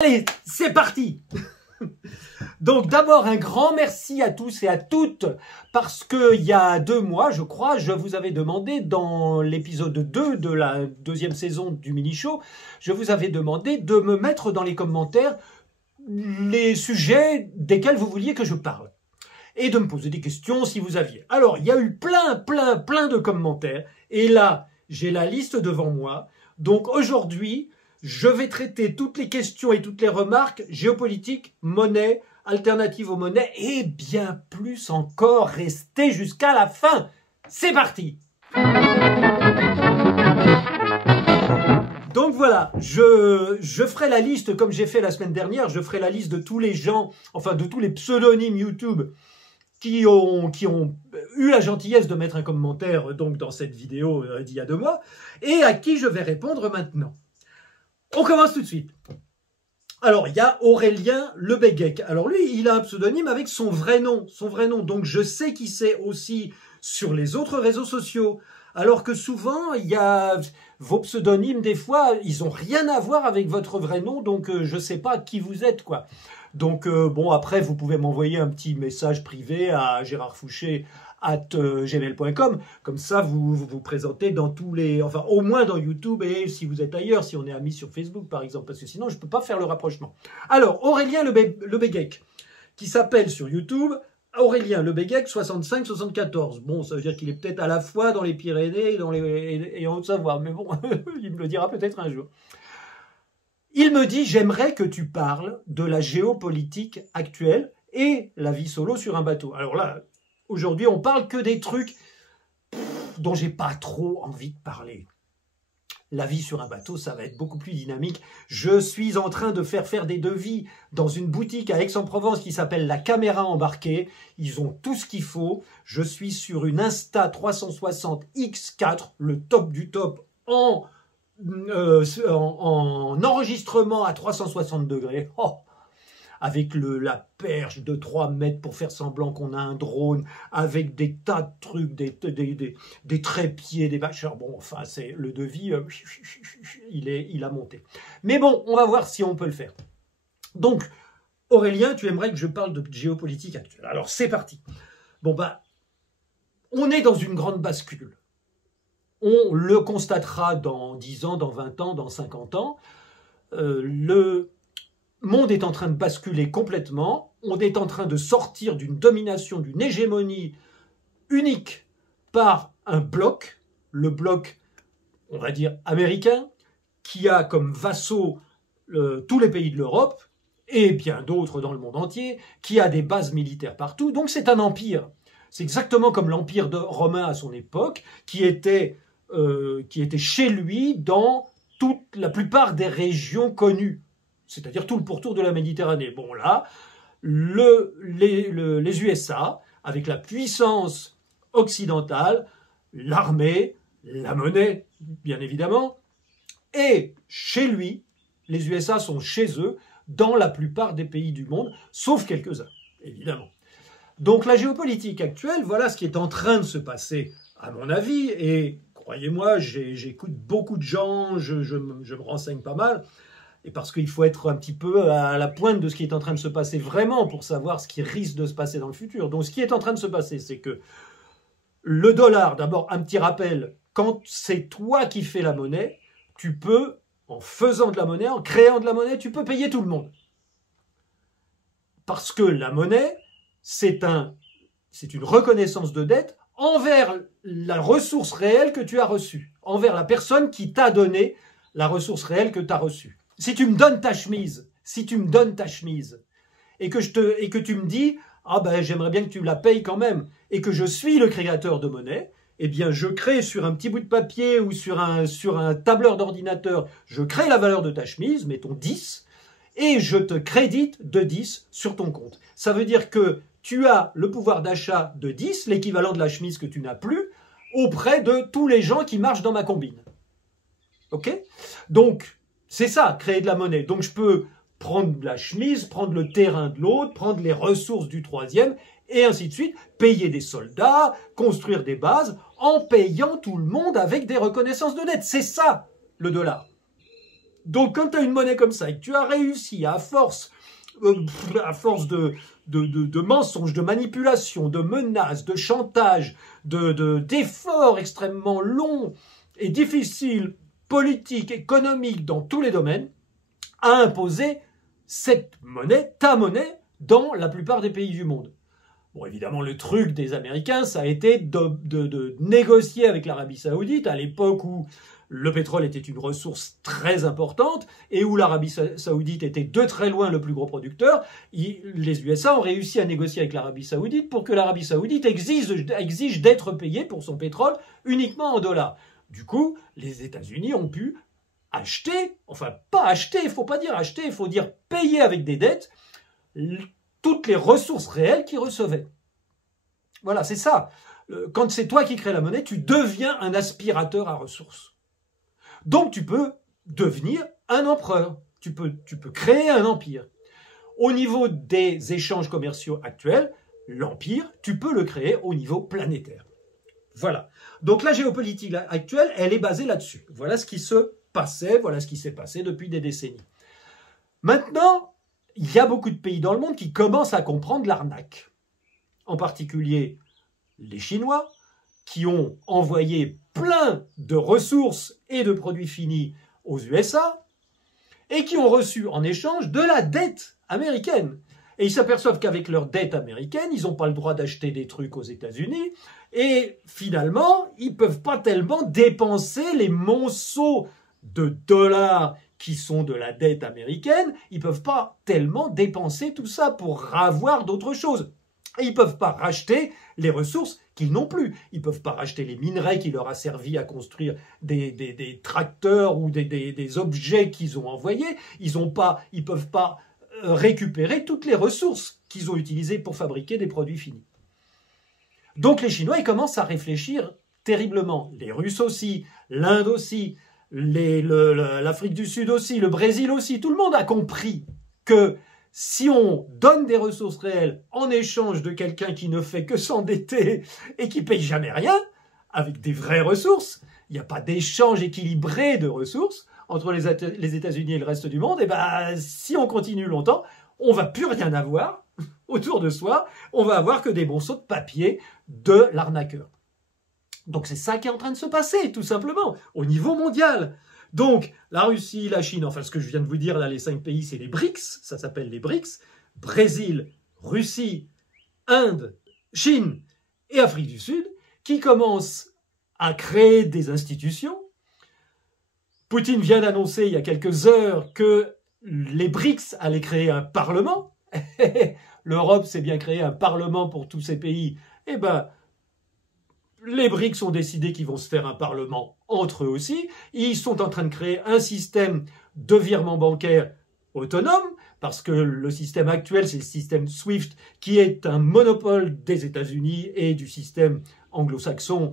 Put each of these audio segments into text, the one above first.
Allez, c'est parti. Donc d'abord un grand merci à tous et à toutes parce que il y a 2 mois, je crois, je vous avais demandé dans l'épisode 2 de la 2e saison du mini-show, je vous avais demandé de me mettre dans les commentaires les sujets desquels vous vouliez que je parle et de me poser des questions si vous aviez. Alors, il y a eu plein de commentaires et là, j'ai la liste devant moi. Donc aujourd'hui, je vais traiter toutes les questions et toutes les remarques géopolitiques, monnaie, alternative aux monnaies et bien plus encore. Restez jusqu'à la fin. C'est parti. Donc voilà, je ferai la liste comme j'ai fait la semaine dernière. Je ferai la liste de tous les gens, enfin de tous les pseudonymes YouTube qui ont eu la gentillesse de mettre un commentaire donc dans cette vidéo d'il y a 2 mois et à qui je vais répondre maintenant. On commence tout de suite. Alors, il y a Aurélien Lebegek. Alors lui, il a un pseudonyme avec son vrai nom. Donc je sais qui c'est aussi sur les autres réseaux sociaux. Alors que souvent, il y a vos pseudonymes, des fois, ils ont rien à voir avec votre vrai nom. Donc je sais pas qui vous êtes, quoi. Donc bon, après, vous pouvez m'envoyer un petit message privé à gérardfouché@gmail.com. Comme ça, vous vous présentez dans tous les... Enfin, au moins dans YouTube et si vous êtes ailleurs, si on est amis sur Facebook, par exemple, parce que sinon, je ne peux pas faire le rapprochement. Alors, Aurélien Lebegek, qui s'appelle sur YouTube Aurélien Lebegek 65-74. Bon, ça veut dire qu'il est peut-être à la fois dans les Pyrénées et en Haute-Savoie, mais bon, il me le dira peut-être un jour. Il me dit « J'aimerais que tu parles de la géopolitique actuelle et la vie solo sur un bateau. » Alors là, aujourd'hui, on parle que des trucs dont j'ai pas trop envie de parler. La vie sur un bateau, ça va être beaucoup plus dynamique. Je suis en train de faire des devis dans une boutique à Aix-en-Provence qui s'appelle La Caméra Embarquée. Ils ont tout ce qu'il faut. Je suis sur une Insta360 X4, le top du top en enregistrement à 360 degrés, avec la perche de 3 mètres pour faire semblant qu'on a un drone, avec des tas de trucs, des trépieds, des machins. Bon, enfin, c'est le devis, il a monté. Mais bon, on va voir si on peut le faire. Donc, Aurélien, tu aimerais que je parle de géopolitique actuelle. Alors, c'est parti. Bon, bah, on est dans une grande bascule. On le constatera dans 10 ans, dans 20 ans, dans 50 ans. Le monde est en train de basculer complètement. On est en train de sortir d'une domination, d'une hégémonie unique par un bloc, le bloc, on va dire, américain, qui a comme vassaux tous les pays de l'Europe et bien d'autres dans le monde entier, qui a des bases militaires partout. Donc c'est un empire. C'est exactement comme l'empire romain à son époque, qui était chez lui dans la plupart des régions connues, c'est-à-dire tout le pourtour de la Méditerranée. Bon là, les USA, avec la puissance occidentale, l'armée, la monnaie, bien évidemment, et chez lui, les USA sont chez eux dans la plupart des pays du monde, sauf quelques-uns, évidemment. Donc la géopolitique actuelle, voilà ce qui est en train de se passer, à mon avis, et croyez-moi, j'écoute beaucoup de gens, je me renseigne pas mal, et parce qu'il faut être un petit peu à la pointe de ce qui est en train de se passer vraiment pour savoir ce qui risque de se passer dans le futur. Donc ce qui est en train de se passer, c'est que le dollar, d'abord un petit rappel, quand c'est toi qui fais la monnaie, tu peux, en faisant de la monnaie, en créant de la monnaie, tu peux payer tout le monde. Parce que la monnaie, c'est une reconnaissance de dette envers la ressource réelle que tu as reçue, envers la personne qui t'a donné la ressource réelle que tu as reçue. Si tu me donnes ta chemise, et que tu me dis « Ah ben j'aimerais bien que tu me la payes quand même », et que je suis le créateur de monnaie, eh bien je crée sur un petit bout de papier ou sur un tableur d'ordinateur, je crée la valeur de ta chemise, mettons 10, et je te crédite de 10 sur ton compte. Ça veut dire que tu as le pouvoir d'achat de 10, l'équivalent de la chemise que tu n'as plus, auprès de tous les gens qui marchent dans ma combine. Ok? Donc, c'est ça, créer de la monnaie. Donc, je peux prendre la chemise, prendre le terrain de l'autre, prendre les ressources du troisième, et ainsi de suite, payer des soldats, construire des bases, en payant tout le monde avec des reconnaissances de dette. C'est ça, le dollar. Donc quand tu as une monnaie comme ça et que tu as réussi à force de mensonges, de manipulations, de menaces, de chantage, d'efforts extrêmement longs et difficiles, politiques, économiques, dans tous les domaines, à imposer cette monnaie, ta monnaie, dans la plupart des pays du monde. Bon, évidemment, le truc des Américains, ça a été de négocier avec l'Arabie Saoudite à l'époque où le pétrole était une ressource très importante et où l'Arabie Saoudite était de très loin le plus gros producteur. Les USA ont réussi à négocier avec l'Arabie Saoudite pour que l'Arabie Saoudite exige d'être payée pour son pétrole uniquement en dollars. Du coup, les États-Unis ont pu acheter, enfin pas acheter, il ne faut pas dire acheter, il faut dire payer avec des dettes toutes les ressources réelles qu'ils recevaient. Voilà, c'est ça. Quand c'est toi qui crée la monnaie, tu deviens un aspirateur à ressources. Donc tu peux devenir un empereur, tu peux créer un empire. Au niveau des échanges commerciaux actuels, l'empire, tu peux le créer au niveau planétaire. Voilà. Donc la géopolitique actuelle, elle est basée là-dessus. Voilà ce qui se passait, voilà ce qui s'est passé depuis des décennies. Maintenant, il y a beaucoup de pays dans le monde qui commencent à comprendre l'arnaque. En particulier les Chinois, qui ont envoyé plein de ressources et de produits finis aux USA et qui ont reçu en échange de la dette américaine. Et ils s'aperçoivent qu'avec leur dette américaine, ils n'ont pas le droit d'acheter des trucs aux États-Unis et finalement, ils ne peuvent pas tellement dépenser les monceaux de dollars qui sont de la dette américaine, ils ne peuvent pas tellement dépenser tout ça pour avoir d'autres choses. Et ils ne peuvent pas racheter les ressources qu'ils n'ont plus. Ils ne peuvent pas racheter les minerais qui leur a servi à construire des tracteurs ou des objets qu'ils ont envoyés. Ils ne peuvent pas récupérer toutes les ressources qu'ils ont utilisées pour fabriquer des produits finis. Donc les Chinois, ils commencent à réfléchir terriblement. Les Russes aussi, l'Inde aussi, l'Afrique du Sud aussi, le Brésil aussi. Tout le monde a compris que si on donne des ressources réelles en échange de quelqu'un qui ne fait que s'endetter et qui paye jamais rien, avec des vraies ressources, il n'y a pas d'échange équilibré de ressources entre les États-Unis et le reste du monde, et ben si on continue longtemps, on va plus rien avoir autour de soi, on va avoir que des monceaux de papier de l'arnaqueur. Donc c'est ça qui est en train de se passer, tout simplement, au niveau mondial. Donc, la Russie, la Chine, enfin ce que je viens de vous dire, là, les 5 pays, c'est les BRICS, ça s'appelle les BRICS, Brésil, Russie, Inde, Chine et Afrique du Sud, qui commencent à créer des institutions. Poutine vient d'annoncer il y a quelques heures que les BRICS allaient créer un parlement. L'Europe s'est bien créé un parlement pour tous ces pays. Eh ben, les BRICS ont décidé qu'ils vont se faire un parlement entre eux aussi. Ils sont en train de créer un système de virement bancaire autonome, parce que le système actuel, c'est le système SWIFT, qui est un monopole des États-Unis et du système anglo-saxon,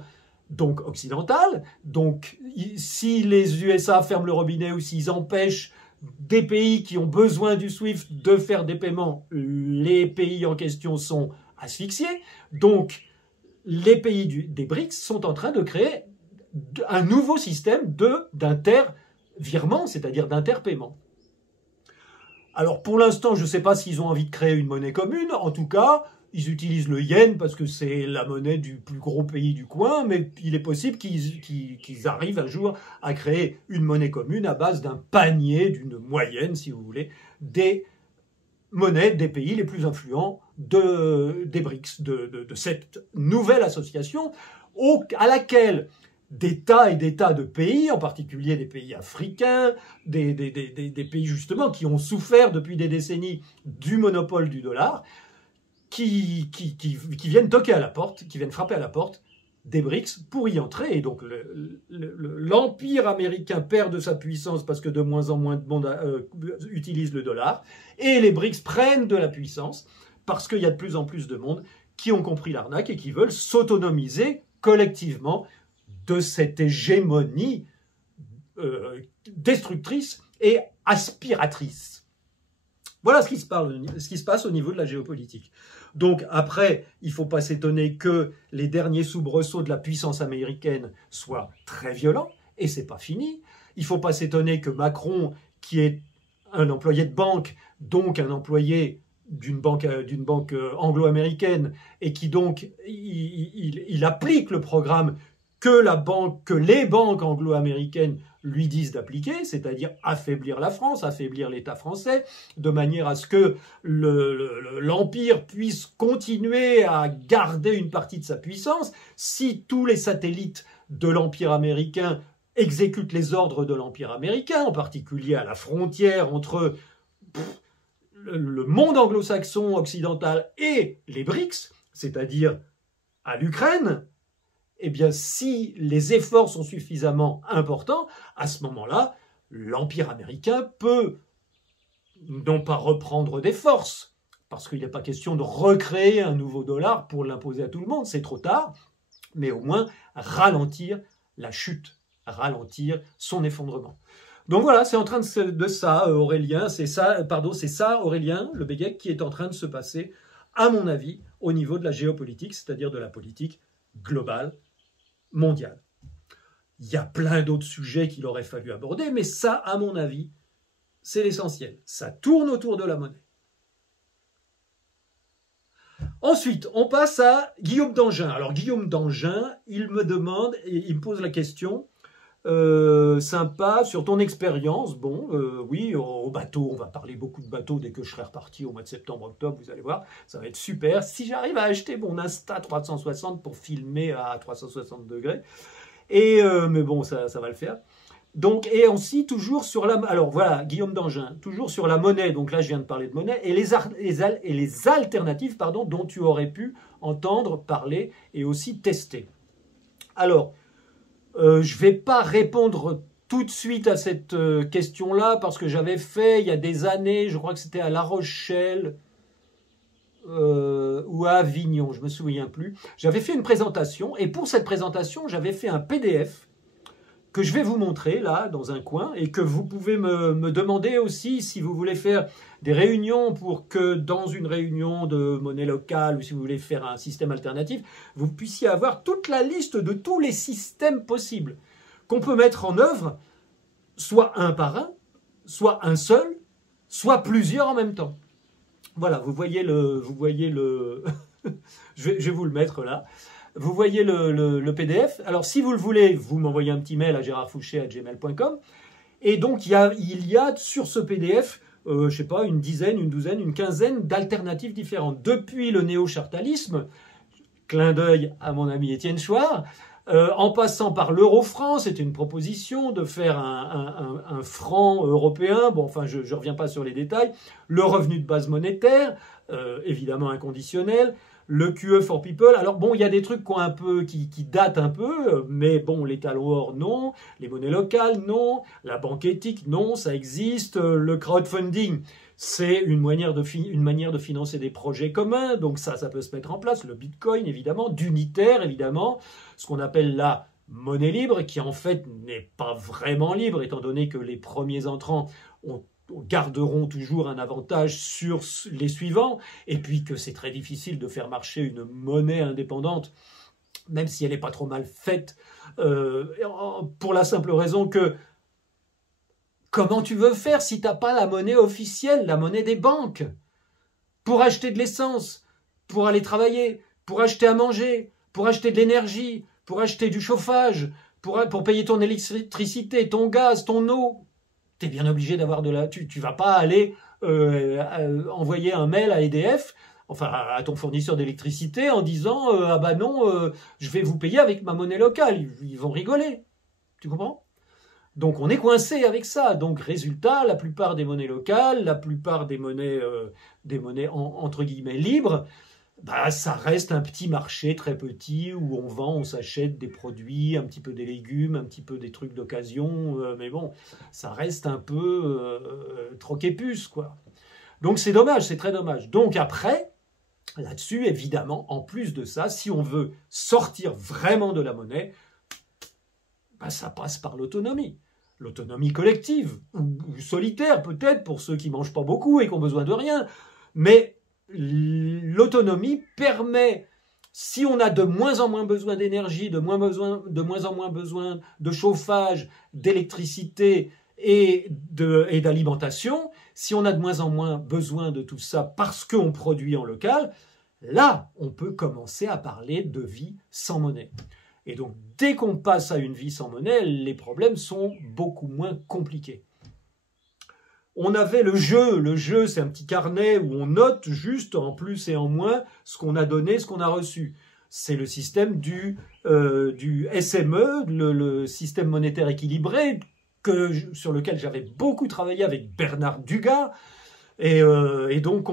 donc occidental. Donc, si les USA ferment le robinet ou s'ils empêchent des pays qui ont besoin du SWIFT de faire des paiements, les pays en question sont asphyxiés. Donc, les pays des BRICS sont en train de créer un nouveau système d'inter-virement, c'est-à-dire d'inter-paiement. Alors pour l'instant, je ne sais pas s'ils ont envie de créer une monnaie commune. En tout cas, ils utilisent le yen parce que c'est la monnaie du plus gros pays du coin, mais il est possible qu'ils arrivent un jour à créer une monnaie commune à base d'un panier, d'une moyenne, si vous voulez, des monnaies des pays les plus influents des BRICS, de cette nouvelle association à laquelle des tas et des tas de pays, en particulier des pays africains, des pays justement qui ont souffert depuis des décennies du monopole du dollar, qui viennent toquer à la porte, qui viennent frapper à la porte des BRICS pour y entrer. Et donc l'empire américain perd de sa puissance parce que de moins en moins de monde utilise le dollar, et les BRICS prennent de la puissance parce qu'il y a de plus en plus de monde qui ont compris l'arnaque et qui veulent s'autonomiser collectivement de cette hégémonie destructrice et aspiratrice. Voilà ce qui se passe au niveau de la géopolitique. Donc après, il ne faut pas s'étonner que les derniers soubresauts de la puissance américaine soient très violents, et c'est pas fini. il ne faut pas s'étonner que Macron, qui est un employé de banque, donc un employé d'une banque anglo-américaine, et qui donc il applique le programme que les banques anglo-américaines lui disent d'appliquer, c'est-à-dire affaiblir la France, affaiblir l'État français, de manière à ce que l'Empire puisse continuer à garder une partie de sa puissance. Si tous les satellites de l'Empire américain exécutent les ordres de l'Empire américain, en particulier à la frontière entre le monde anglo-saxon occidental et les BRICS, c'est-à-dire à l'Ukraine, eh bien, si les efforts sont suffisamment importants, à ce moment-là, l'Empire américain peut non pas reprendre des forces, parce qu'il n'est pas question de recréer un nouveau dollar pour l'imposer à tout le monde, c'est trop tard, mais au moins ralentir la chute, ralentir son effondrement. Donc voilà, c'est en train de ça, Aurélien, c'est ça, Aurélien, le Béguec, qui est en train de se passer, à mon avis, au niveau de la géopolitique, c'est-à-dire de la politique globale, mondiale. Il y a plein d'autres sujets qu'il aurait fallu aborder, mais ça, à mon avis, c'est l'essentiel. Ça tourne autour de la monnaie. Ensuite, on passe à Guillaume d'Angin. Alors, Guillaume d'Angin, il me demande, et il me pose la question, sympa, sur ton expérience. Bon, oui, au bateau, on va parler beaucoup de bateaux dès que je serai reparti au mois de septembre-octobre, vous allez voir, ça va être super. Si j'arrive à acheter mon Insta360 pour filmer à 360 degrés, mais bon, ça va le faire. Donc, et aussi, toujours sur la... Alors voilà, Guillaume d'Angin, toujours sur la monnaie, donc là je viens de parler de monnaie, et les alternatives, pardon, dont tu aurais pu entendre parler et aussi tester. Alors, je ne vais pas répondre tout de suite à cette question-là, parce que j'avais fait, il y a des années, je crois que c'était à La Rochelle, ou à Avignon, je ne me souviens plus, j'avais fait une présentation, et pour cette présentation, j'avais fait un PDF, que je vais vous montrer là, dans un coin, et que vous pouvez me demander aussi si vous voulez faire des réunions pour que dans une réunion de monnaie locale, ou si vous voulez faire un système alternatif, vous puissiez avoir toute la liste de tous les systèmes possibles qu'on peut mettre en œuvre, soit un par un, soit un seul, soit plusieurs en même temps. Voilà, vous voyez le je vais vous le mettre là. Vous voyez le PDF. Alors, si vous le voulez, vous m'envoyez un petit mail à gérardfouché@gmail.com. Et donc, il y a sur ce PDF, je sais pas, une dizaine, une douzaine, une quinzaine d'alternatives différentes. Depuis le néo-chartalisme, clin d'œil à mon ami Étienne Chouard, en passant par l'euro-franc, c'était une proposition de faire un franc européen. Bon, enfin, je ne reviens pas sur les détails. Le revenu de base monétaire, évidemment inconditionnel. Le QE for People, alors bon, il y a des trucs qui datent un peu, mais bon, les talons or, non, les monnaies locales, non, la banque éthique, non, ça existe, le crowdfunding, c'est une manière de financer des projets communs, donc ça peut se mettre en place, le bitcoin, évidemment, d'unitaire, évidemment, ce qu'on appelle la monnaie libre, qui en fait n'est pas vraiment libre, étant donné que les premiers entrants garderont toujours un avantage sur les suivants, et puis que c'est très difficile de faire marcher une monnaie indépendante, même si elle n'est pas trop mal faite, pour la simple raison que comment tu veux faire si tu n'as pas la monnaie officielle, la monnaie des banques, pour acheter de l'essence, pour aller travailler, pour acheter à manger, pour acheter de l'énergie, pour acheter du chauffage, pour payer ton électricité, ton gaz, ton eau. Tu es bien obligé d'avoir de la... Tu vas pas aller envoyer un mail à EDF, enfin à ton fournisseur d'électricité, en disant ah bah non, je vais vous payer avec ma monnaie locale. Ils vont rigoler. Tu comprends? Donc on est coincé avec ça. Donc résultat, la plupart des monnaies locales, la plupart des monnaies entre guillemets libres, bah, ça reste un petit marché très petit où on vend, on s'achète des produits, un petit peu des légumes, un petit peu des trucs d'occasion, mais bon, ça reste un peu troquet-puce, quoi. Donc c'est dommage, c'est très dommage. Donc après, là-dessus, évidemment, en plus de ça, si on veut sortir vraiment de la monnaie, bah, ça passe par l'autonomie. L'autonomie collective, ou solitaire peut-être, pour ceux qui ne mangent pas beaucoup et qui ont besoin de rien, mais l'autonomie permet, Si on a de moins en moins besoin d'énergie, de moins en moins besoin de chauffage, d'électricité et d'alimentation, si on a de moins en moins besoin de tout ça parce qu'on produit en local, là, on peut commencer à parler de vie sans monnaie. Et donc, dès qu'on passe à une vie sans monnaie, les problèmes sont beaucoup moins compliqués. On avait le jeu. Le jeu, c'est un petit carnet où on note juste en plus et en moins ce qu'on a donné, ce qu'on a reçu. C'est le système du SME, le système monétaire équilibré, sur lequel j'avais beaucoup travaillé avec Bernard Dugas. Et donc,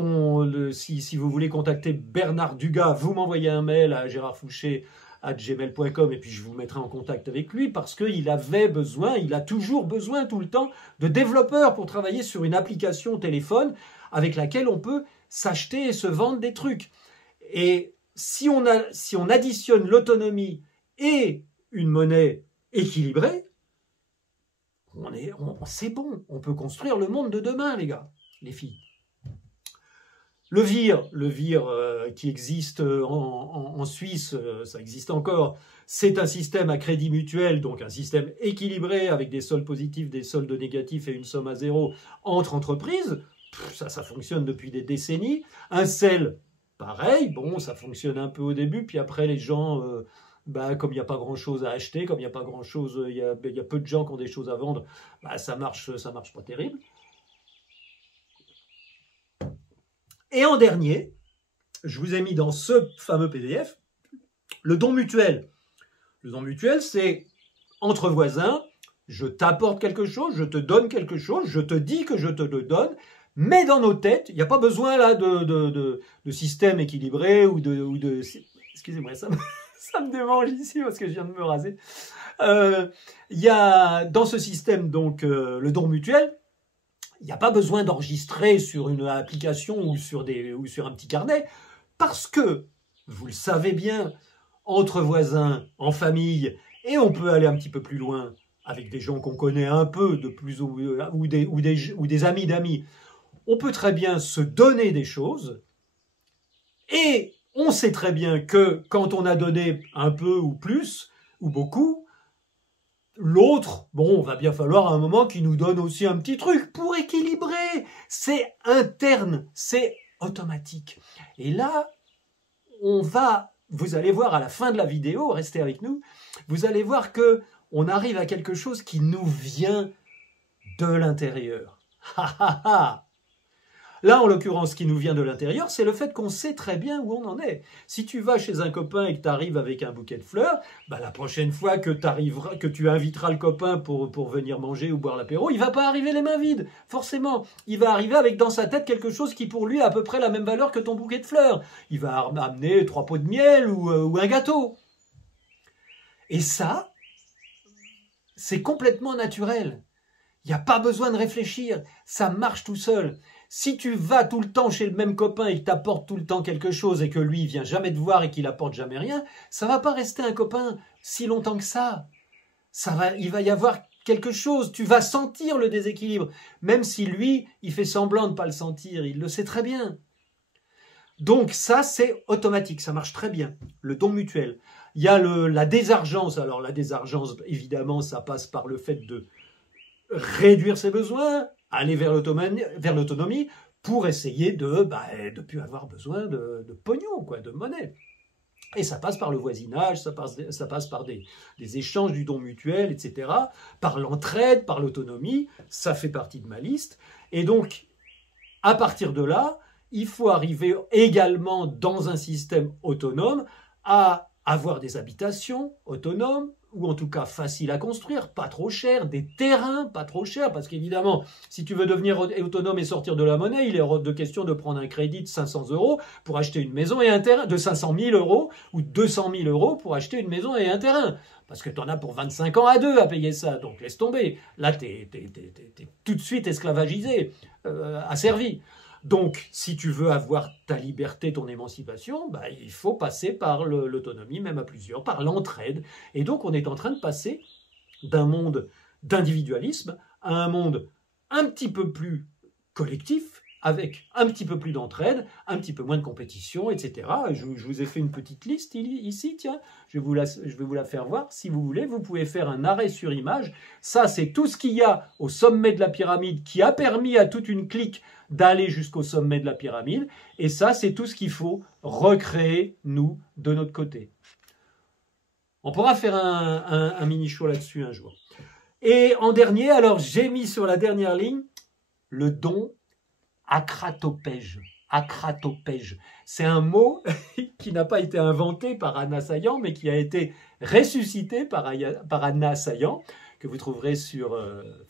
si vous voulez contacter Bernard Dugas, vous m'envoyez un mail à gérardfouché@gmail.com et puis je vous mettrai en contact avec lui parce qu'il avait besoin, il a toujours besoin tout le temps de développeurs pour travailler sur une application téléphone avec laquelle on peut s'acheter et se vendre des trucs. Et si on additionne l'autonomie et une monnaie équilibrée, c'est bon, on peut construire le monde de demain, les gars, les filles. Le VIR qui existe en Suisse, ça existe encore, c'est un système à crédit mutuel, donc un système équilibré avec des soldes positifs, des soldes négatifs et une somme à zéro entre entreprises. Ça fonctionne depuis des décennies. Un CEL, pareil, bon, ça fonctionne un peu au début, puis après les gens, comme il n'y a pas grand-chose à acheter, comme il n'y a pas grand-chose, il y a peu de gens qui ont des choses à vendre, ça marche pas terrible. Et en dernier, je vous ai mis dans ce fameux PDF le don mutuel. Le don mutuel, c'est entre voisins, je t'apporte quelque chose, je te donne quelque chose, je te dis que je te le donne, mais dans nos têtes, il n'y a pas besoin là de système équilibré ou de excusez-moi, ça me démange ici parce que je viens de me raser. Il y a dans ce système donc le don mutuel. Il n'y a pas besoin d'enregistrer sur une application ou sur un petit carnet, parce que, vous le savez bien, entre voisins, en famille, et on peut aller un petit peu plus loin avec des gens qu'on connaît un peu, ou des amis d'amis, on peut très bien se donner des choses, et on sait très bien que quand on a donné un peu ou plus, ou beaucoup, l'autre, bon, va bien falloir à un moment qu'il nous donne aussi un petit truc pour équilibrer. C'est interne, c'est automatique. Et là, vous allez voir à la fin de la vidéo, restez avec nous, vous allez voir que on arrive à quelque chose qui nous vient de l'intérieur. Ha ha ha! Là, en l'occurrence, ce qui nous vient de l'intérieur, c'est le fait qu'on sait très bien où on en est. Si tu vas chez un copain et que tu arrives avec un bouquet de fleurs, la prochaine fois que tu inviteras le copain pour venir manger ou boire l'apéro, il va pas arriver les mains vides, forcément. Il va arriver avec dans sa tête quelque chose qui pour lui a à peu près la même valeur que ton bouquet de fleurs. Il va amener 3 pots de miel ou un gâteau. Et ça, c'est complètement naturel. Il n'y a pas besoin de réfléchir, ça marche tout seul. Si tu vas tout le temps chez le même copain et qu'il t'apporte tout le temps quelque chose et que lui, il vient jamais te voir et qu'il apporte jamais rien, ça va pas rester un copain si longtemps que ça. Il va y avoir quelque chose, tu vas sentir le déséquilibre. Même si lui, il fait semblant de ne pas le sentir, il le sait très bien. Donc ça, c'est automatique, ça marche très bien. Le don mutuel. Il y a la désargence. Alors la désargence, évidemment, ça passe par le fait de réduire ses besoins, aller vers l'autonomie pour essayer de plus avoir besoin de pognon, de monnaie. Et ça passe par le voisinage, ça passe par des échanges du don mutuel, etc., par l'entraide, par l'autonomie, ça fait partie de ma liste. Et donc, à partir de là, il faut arriver également dans un système autonome à avoir des habitations autonomes, ou en tout cas facile à construire, pas trop cher, des terrains pas trop chers, parce qu'évidemment, si tu veux devenir autonome et sortir de la monnaie, il est hors de question de prendre un crédit de 500 € pour acheter une maison et un terrain, de 500 000 € ou 200 000 € pour acheter une maison et un terrain, parce que tu en as pour 25 ans à deux à payer ça, donc laisse tomber. Là, t'es tout de suite esclavagisé, asservi. Donc, si tu veux avoir ta liberté, ton émancipation, il faut passer par l'autonomie, même à plusieurs, par l'entraide. Et donc, on est en train de passer d'un monde d'individualisme à un monde un petit peu plus collectif, avec un petit peu plus d'entraide, un petit peu moins de compétition, etc. Je vous ai fait une petite liste ici, tiens, je vais vous la faire voir. Si vous voulez, vous pouvez faire un arrêt sur image. Ça, c'est tout ce qu'il y a au sommet de la pyramide qui a permis à toute une clique d'aller jusqu'au sommet de la pyramide. Et ça, c'est tout ce qu'il faut recréer, nous, de notre côté. On pourra faire un mini-show là-dessus un jour. Et en dernier, alors j'ai mis sur la dernière ligne le don acratopège. Acratopège. C'est un mot qui n'a pas été inventé par Anna Sayan, mais qui a été ressuscité par Anna Sayan, que vous trouverez sur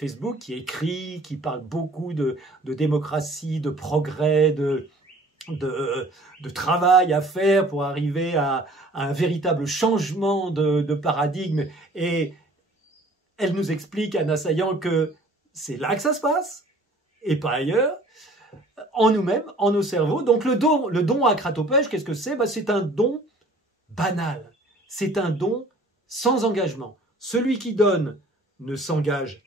Facebook, qui écrit, qui parle beaucoup de démocratie, de progrès, de travail à faire pour arriver à un véritable changement de paradigme. Et elle nous explique, Anna Sayan, que c'est là que ça se passe, et pas ailleurs, en nous-mêmes, en nos cerveaux. Donc le don acratopège, qu'est-ce que c'est? C'est un don banal. C'est un don sans engagement. Celui qui donne ne s'engage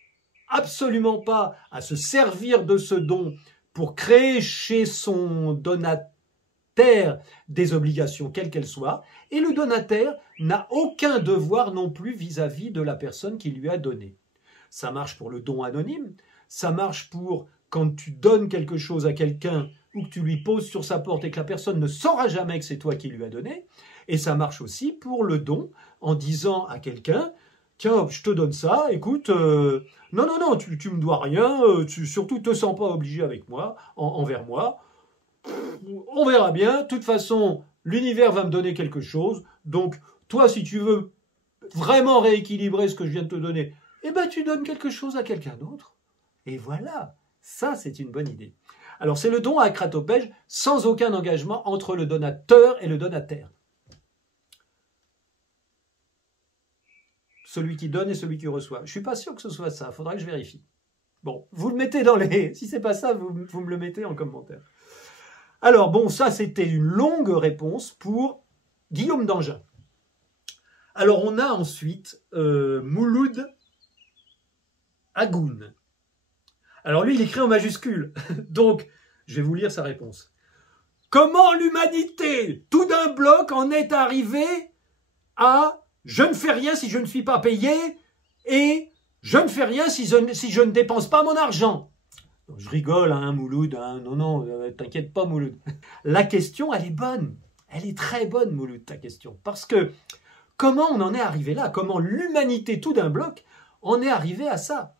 absolument pas à se servir de ce don pour créer chez son donataire des obligations, quelles qu'elles soient, et le donataire n'a aucun devoir non plus vis-à-vis de la personne qui lui a donné. Ça marche pour le don anonyme, ça marche pour quand tu donnes quelque chose à quelqu'un ou que tu lui poses sur sa porte et que la personne ne saura jamais que c'est toi qui lui as donné, et ça marche aussi pour le don en disant à quelqu'un « Tiens, je te donne ça, écoute, non, tu me dois rien, surtout te sens pas obligé avec moi, envers moi, on verra bien, de toute façon, l'univers va me donner quelque chose, donc toi, si tu veux vraiment rééquilibrer ce que je viens de te donner, eh ben tu donnes quelque chose à quelqu'un d'autre. Et voilà, ça c'est une bonne idée. Alors c'est le don acratopège sans aucun engagement entre le donateur et le donataire. Celui qui donne et celui qui reçoit. Je ne suis pas sûr que ce soit ça, il faudra que je vérifie. Bon, vous le mettez dans les... Si c'est pas ça, vous me le mettez en commentaire. Alors bon, ça c'était une longue réponse pour Guillaume d'Angin. Alors on a ensuite Mouloud Agoun. Alors lui, il écrit en majuscule. Donc, je vais vous lire sa réponse. Comment l'humanité, tout d'un bloc, en est arrivée à « je ne fais rien si je ne suis pas payé » et « je ne fais rien si je ne dépense pas mon argent ». Je rigole, hein, Mouloud. Hein, non, t'inquiète pas, Mouloud. La question, elle est bonne. Elle est très bonne, Mouloud, ta question. Parce que comment on en est arrivé là? Comment l'humanité, tout d'un bloc, en est arrivée à ça?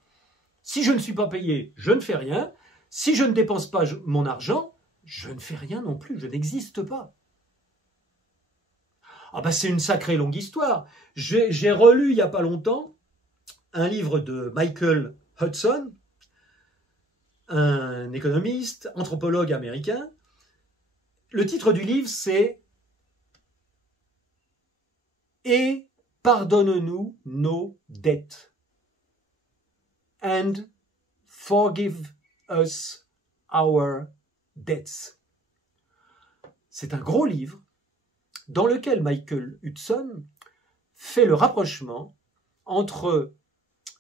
Si je ne suis pas payé, je ne fais rien. Si je ne dépense pas mon argent, je ne fais rien non plus. Je n'existe pas. Ah ben, c'est une sacrée longue histoire. J'ai relu il n'y a pas longtemps un livre de Michael Hudson, un économiste, anthropologue américain. Le titre du livre, c'est « Et pardonne-nous nos dettes ». And forgive us our debts. C'est un gros livre dans lequel Michael Hudson fait le rapprochement entre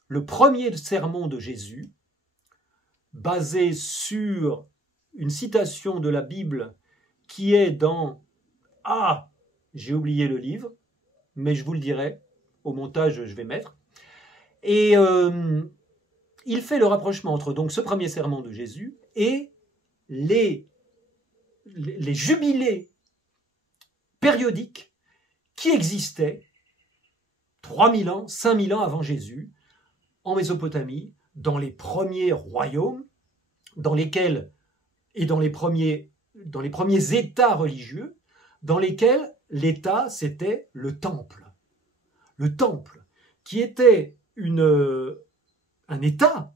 le premier sermon de Jésus, basé sur une citation de la Bible qui est dans... Ah, j'ai oublié le livre, mais je vous le dirai, au montage je vais mettre. Et il fait le rapprochement entre donc ce premier sermon de Jésus et les jubilés périodiques qui existaient 3000 ans, 5000 ans avant Jésus, en Mésopotamie, dans les premiers royaumes, dans les premiers États religieux, dans lesquels l'État, c'était le temple. Le temple, qui était un État,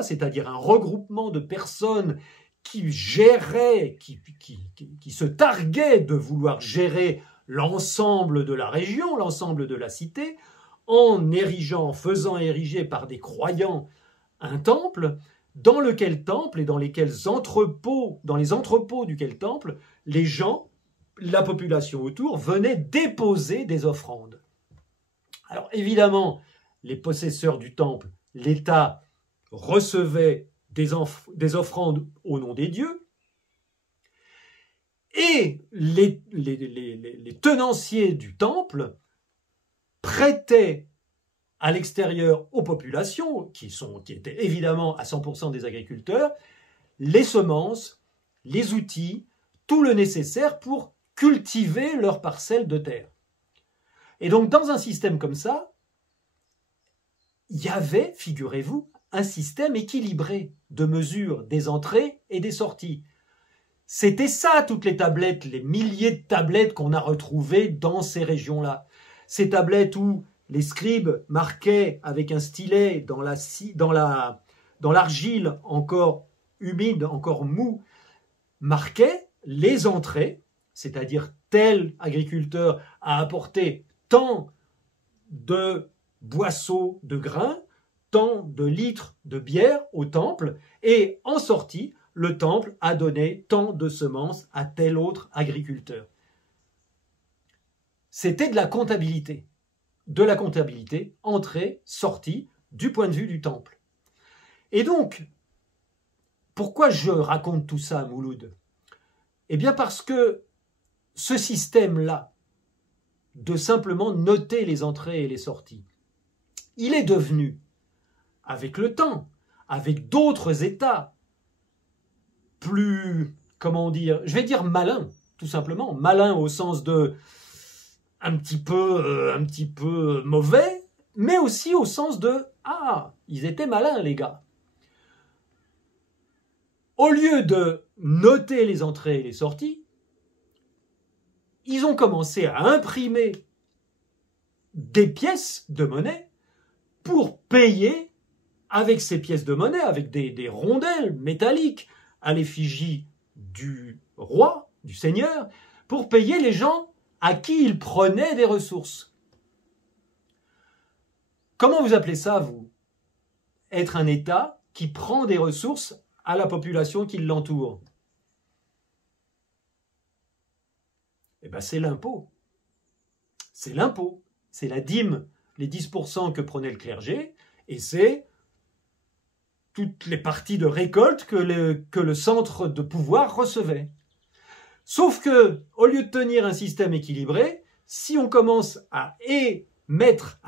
c'est-à-dire un regroupement de personnes qui géraient, qui se targuaient de vouloir gérer l'ensemble de la région, l'ensemble de la cité, en faisant ériger par des croyants un temple, dans lequel temple et dans les entrepôts duquel temple, les gens, la population autour, venaient déposer des offrandes. Alors évidemment, les possesseurs du temple, l'État, recevait des offrandes au nom des dieux, et les tenanciers du temple prêtaient à l'extérieur aux populations, qui étaient évidemment à 100% des agriculteurs, les semences, les outils, tout le nécessaire pour cultiver leurs parcelles de terre. Et donc, dans un système comme ça, il y avait, figurez-vous, un système équilibré de mesure des entrées et des sorties. C'était ça, toutes les tablettes, les milliers de tablettes qu'on a retrouvées dans ces régions-là. Ces tablettes où les scribes marquaient avec un stylet dans l'argile encore humide, encore mou, marquaient les entrées, c'est-à-dire tel agriculteur a apporté tant de boisseaux de grains, tant de litres de bière au temple, et en sortie, le temple a donné tant de semences à tel autre agriculteur. C'était de la comptabilité, entrée, sortie, du point de vue du temple. Et donc, pourquoi je raconte tout ça, Mouloud? Eh bien parce que ce système-là, de simplement noter les entrées et les sorties, il est devenu, avec le temps, avec d'autres États, plus, comment dire, je vais dire malin, tout simplement, malin au sens de un petit peu mauvais, mais aussi au sens de ah, ils étaient malins les gars. Au lieu de noter les entrées et les sorties, ils ont commencé à imprimer des pièces de monnaie pour payer avec ces pièces de monnaie, avec des rondelles métalliques à l'effigie du roi, du seigneur, pour payer les gens à qui ils prenaient des ressources. Comment vous appelez ça, vous? Être un État qui prend des ressources à la population qui l'entoure. Eh bien, c'est l'impôt. C'est l'impôt. C'est la dîme, les 10% que prenait le clergé, et c'est toutes les parties de récolte que le centre de pouvoir recevait. Sauf que, au lieu de tenir un système équilibré, si on commence à émettre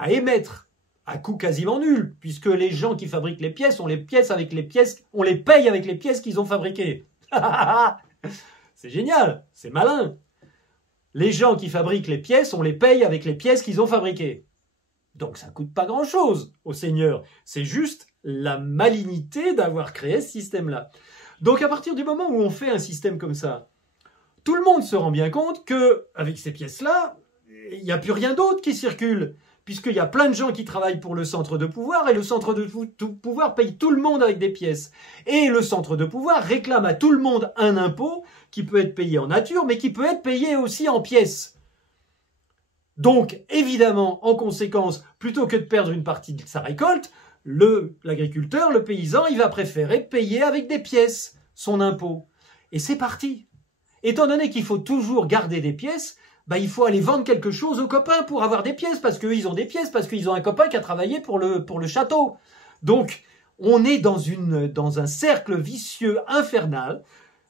à coût quasiment nul, puisque les gens qui fabriquent les pièces, on les paye avec les pièces qu'ils ont fabriquées. C'est génial, c'est malin. Les gens qui fabriquent les pièces, on les paye avec les pièces qu'ils ont fabriquées. Donc ça ne coûte pas grand-chose au seigneur. C'est juste la malignité d'avoir créé ce système-là. Donc à partir du moment où on fait un système comme ça, tout le monde se rend bien compte qu'avec ces pièces-là, il n'y a plus rien d'autre qui circule, puisqu'il y a plein de gens qui travaillent pour le centre de pouvoir, et le centre de pouvoir paye tout le monde avec des pièces. Et le centre de pouvoir réclame à tout le monde un impôt qui peut être payé en nature, mais qui peut être payé aussi en pièces. Donc, évidemment, en conséquence, plutôt que de perdre une partie de sa récolte, l'agriculteur, le paysan, il va préférer payer avec des pièces son impôt. Et c'est parti. Étant donné qu'il faut toujours garder des pièces, il faut aller vendre quelque chose aux copains pour avoir des pièces, parce qu'eux, ils ont des pièces, parce qu'ils ont un copain qui a travaillé pour le château. Donc, on est dans un cercle vicieux infernal,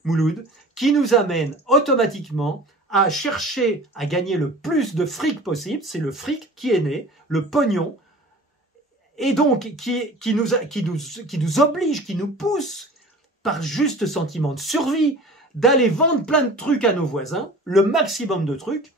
Mouloud, qui nous amène automatiquement à chercher à gagner le plus de fric possible. C'est le fric qui est né, le pognon, et donc qui nous oblige, qui nous pousse, par juste sentiment de survie, d'aller vendre plein de trucs à nos voisins, le maximum de trucs,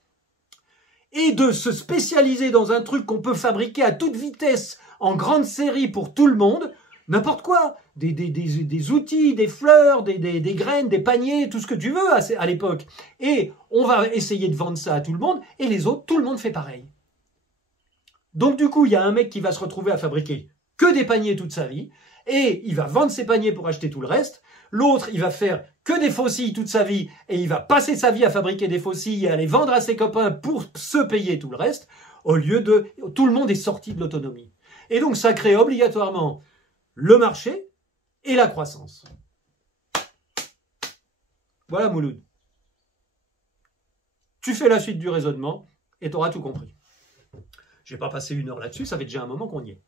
et de se spécialiser dans un truc qu'on peut fabriquer à toute vitesse, en grande série pour tout le monde, n'importe quoi, des outils, des fleurs, des graines, des paniers, tout ce que tu veux à l'époque. Et on va essayer de vendre ça à tout le monde, et les autres, tout le monde fait pareil. Donc du coup, il y a un mec qui va se retrouver à fabriquer que des paniers toute sa vie, et il va vendre ses paniers pour acheter tout le reste. L'autre, il va faire que des faucilles toute sa vie, et il va passer sa vie à fabriquer des faucilles et à les vendre à ses copains pour se payer tout le reste, au lieu de... Tout le monde est sorti de l'autonomie. Et donc ça crée obligatoirement le marché et la croissance. Voilà, Mouloud. Tu fais la suite du raisonnement et tu auras tout compris. Je ne vais pas passer 1 heure là-dessus, ça fait déjà un moment qu'on y est.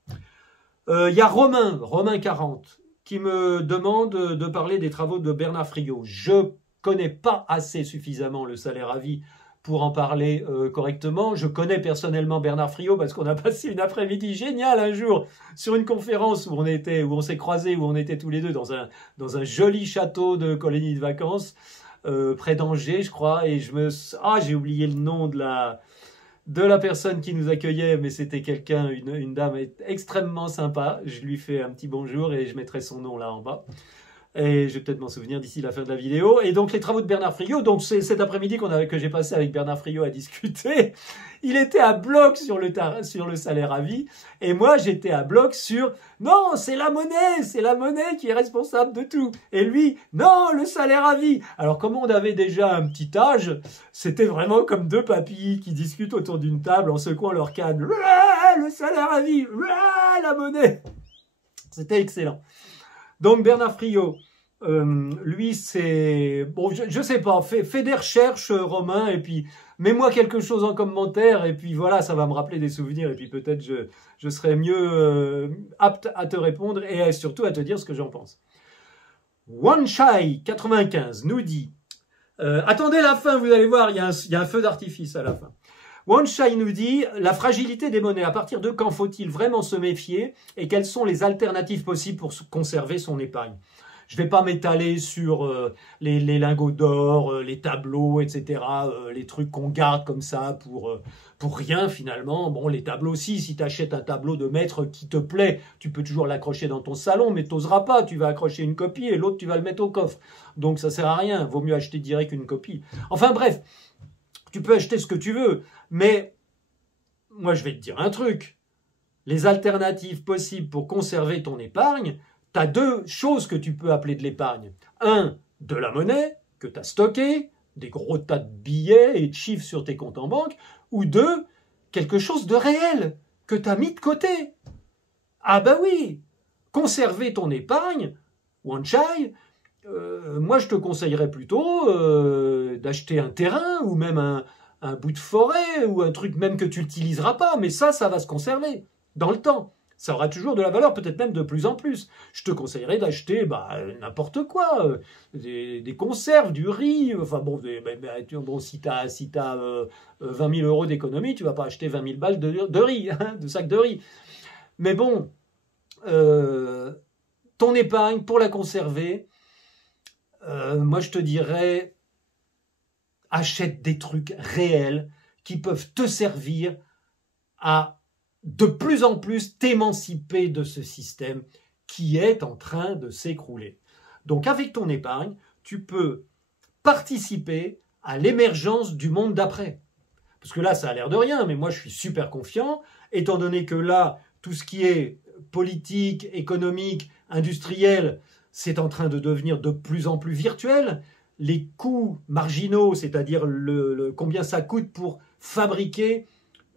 Il y a Romain 40, qui me demande de parler des travaux de Bernard Friot. Je connais pas assez suffisamment le salaire à vie pour en parler correctement. Je connais personnellement Bernard Friot parce qu'on a passé une après-midi géniale un jour sur une conférence où on s'est croisés, où on était tous les deux dans un joli château de colonie de vacances près d'Angers, je crois. Et j'ai oublié le nom de la personne qui nous accueillait, mais c'était une dame extrêmement sympa. Je lui fais un petit bonjour et je mettrai son nom là en bas. Et je vais peut-être m'en souvenir d'ici la fin de la vidéo. Et donc les travaux de Bernard Friot, donc c'est cet après-midi que j'ai passé avec Bernard Friot à discuter. Il était à bloc sur le salaire à vie, et moi j'étais à bloc sur non, c'est la monnaie qui est responsable de tout. Et lui, non, le salaire à vie. Alors comme on avait déjà un petit âge, c'était vraiment comme deux papilles qui discutent autour d'une table en secouant leur canne. Le salaire à vie, la monnaie. C'était excellent. Donc Bernard Friot, lui c'est... Bon, je sais pas, fais des recherches, Romain, et puis mets-moi quelque chose en commentaire, et puis voilà, ça va me rappeler des souvenirs, et puis peut-être je serai mieux apte à te répondre, et surtout à te dire ce que j'en pense. OneShy95 nous dit... attendez la fin, vous allez voir, il y a un feu d'artifice à la fin. OneShy nous dit « La fragilité des monnaies, à partir de quand faut-il vraiment se méfier et quelles sont les alternatives possibles pour conserver son épargne ?» Je ne vais pas m'étaler sur les lingots d'or, les tableaux, etc., les trucs qu'on garde comme ça pour rien finalement. Bon, les tableaux aussi, si tu achètes un tableau de maître qui te plaît, tu peux toujours l'accrocher dans ton salon, mais tu n'oseras pas, tu vas accrocher une copie et l'autre tu vas le mettre au coffre. Donc ça ne sert à rien, vaut mieux acheter direct une copie. Enfin bref, tu peux acheter ce que tu veux, mais moi je vais te dire un truc. Les alternatives possibles pour conserver ton épargne, tu as deux choses que tu peux appeler de l'épargne. Un, de la monnaie que tu as stocké, des gros tas de billets et de chiffres sur tes comptes en banque, ou deux, quelque chose de réel que tu as mis de côté. Ah ben oui, conserver ton épargne, OneShy, moi je te conseillerais plutôt d'acheter un terrain ou même un bout de forêt ou un truc même que tu n'utiliseras pas, mais ça va se conserver dans le temps. Ça aura toujours de la valeur, peut-être même de plus en plus. Je te conseillerais d'acheter n'importe quoi, des conserves, du riz, enfin bon, si tu as 20 000 euros d'économie, tu ne vas pas acheter 20 000 balles de riz, hein, de sacs de riz. Mais bon, ton épargne, pour la conserver, moi je te dirais, achète des trucs réels qui peuvent te servir à de plus en plus t'émanciper de ce système qui est en train de s'écrouler. Donc avec ton épargne, tu peux participer à l'émergence du monde d'après. Parce que là, ça a l'air de rien, mais moi je suis super confiant, étant donné que là, tout ce qui est politique, économique, industriel, c'est en train de devenir de plus en plus virtuel. Les coûts marginaux, c'est-à-dire combien ça coûte pour fabriquer,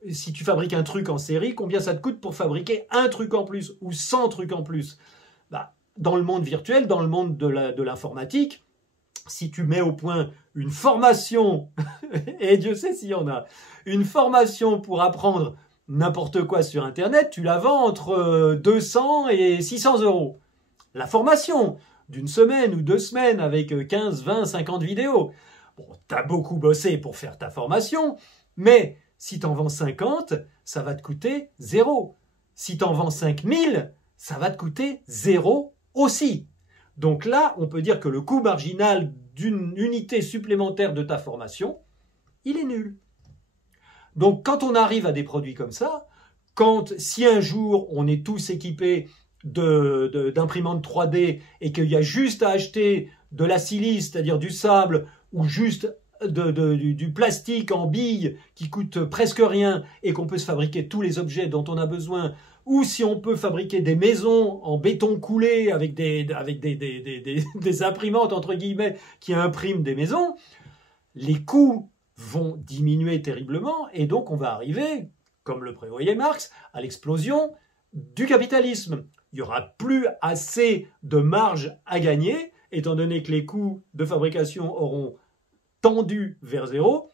si tu fabriques un truc en série, combien ça te coûte pour fabriquer un truc en plus ou 100 trucs en plus. Dans le monde virtuel, dans le monde de l'informatique, si tu mets au point une formation, et Dieu sait s'il y en a, une formation pour apprendre n'importe quoi sur Internet, tu la vends entre 200 et 600 euros. La formation d'une semaine ou 2 semaines avec 15, 20, 50 vidéos. Bon, t'as beaucoup bossé pour faire ta formation, mais si t'en vends 50, ça va te coûter 0. Si t'en vends 5000, ça va te coûter 0 aussi. Donc là, on peut dire que le coût marginal d'une unité supplémentaire de ta formation, il est nul. Donc quand on arrive à des produits comme ça, si un jour on est tous équipés d'imprimantes 3D et qu'il y a juste à acheter de la silice, c'est-à-dire du sable, ou juste du plastique en billes qui coûte presque rien et qu'on peut se fabriquer tous les objets dont on a besoin, ou si on peut fabriquer des maisons en béton coulé avec des imprimantes entre guillemets qui impriment des maisons, les coûts vont diminuer terriblement et donc on va arriver, comme le prévoyait Marx, à l'explosion du capitalisme. Il n'y aura plus assez de marge à gagner, étant donné que les coûts de fabrication auront tendu vers 0,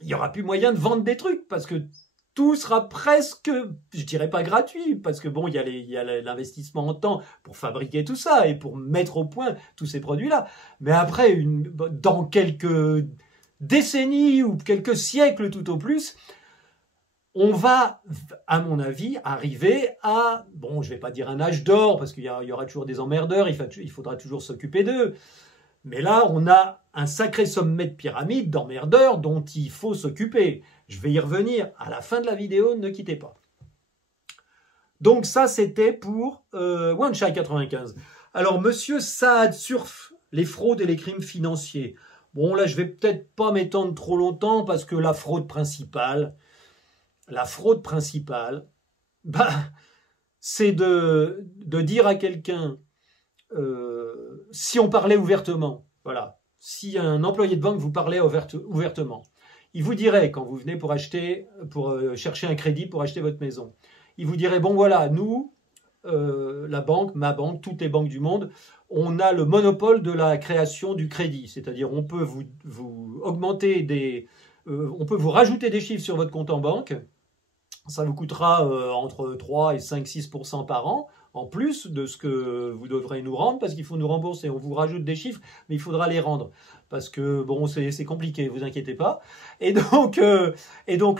il n'y aura plus moyen de vendre des trucs, parce que tout sera presque, je dirais pas gratuit, parce que bon, il y a l'investissement en temps pour fabriquer tout ça et pour mettre au point tous ces produits-là. Mais après, dans quelques décennies ou quelques siècles tout au plus, on va, à mon avis, arriver à, bon, je vais pas dire un âge d'or, parce qu'il y aura toujours des emmerdeurs, il faudra toujours s'occuper d'eux. Mais là, on a un sacré sommet de pyramide d'emmerdeurs dont il faut s'occuper. Je vais y revenir à la fin de la vidéo, ne quittez pas. Donc ça, c'était pour Wanchai 95. Alors, Monsieur Saad surfe les fraudes et les crimes financiers. Bon, là, je vais peut-être pas m'étendre trop longtemps parce que la fraude principale, bah, c'est de dire à quelqu'un, si on parlait ouvertement, voilà, si un employé de banque vous parlait ouvertement, il vous dirait, quand vous venez pour chercher un crédit pour acheter votre maison, il vous dirait, bon voilà, nous, la banque, ma banque, toutes les banques du monde, on a le monopole de la création du crédit. C'est-à-dire, on peut vous augmenter on peut vous rajouter des chiffres sur votre compte en banque. Ça vous coûtera entre 3 et 5-6% par an, en plus de ce que vous devrez nous rendre, parce qu'il faut nous rembourser. On vous rajoute des chiffres, mais il faudra les rendre. Parce que, bon, c'est compliqué, vous inquiétez pas. Et donc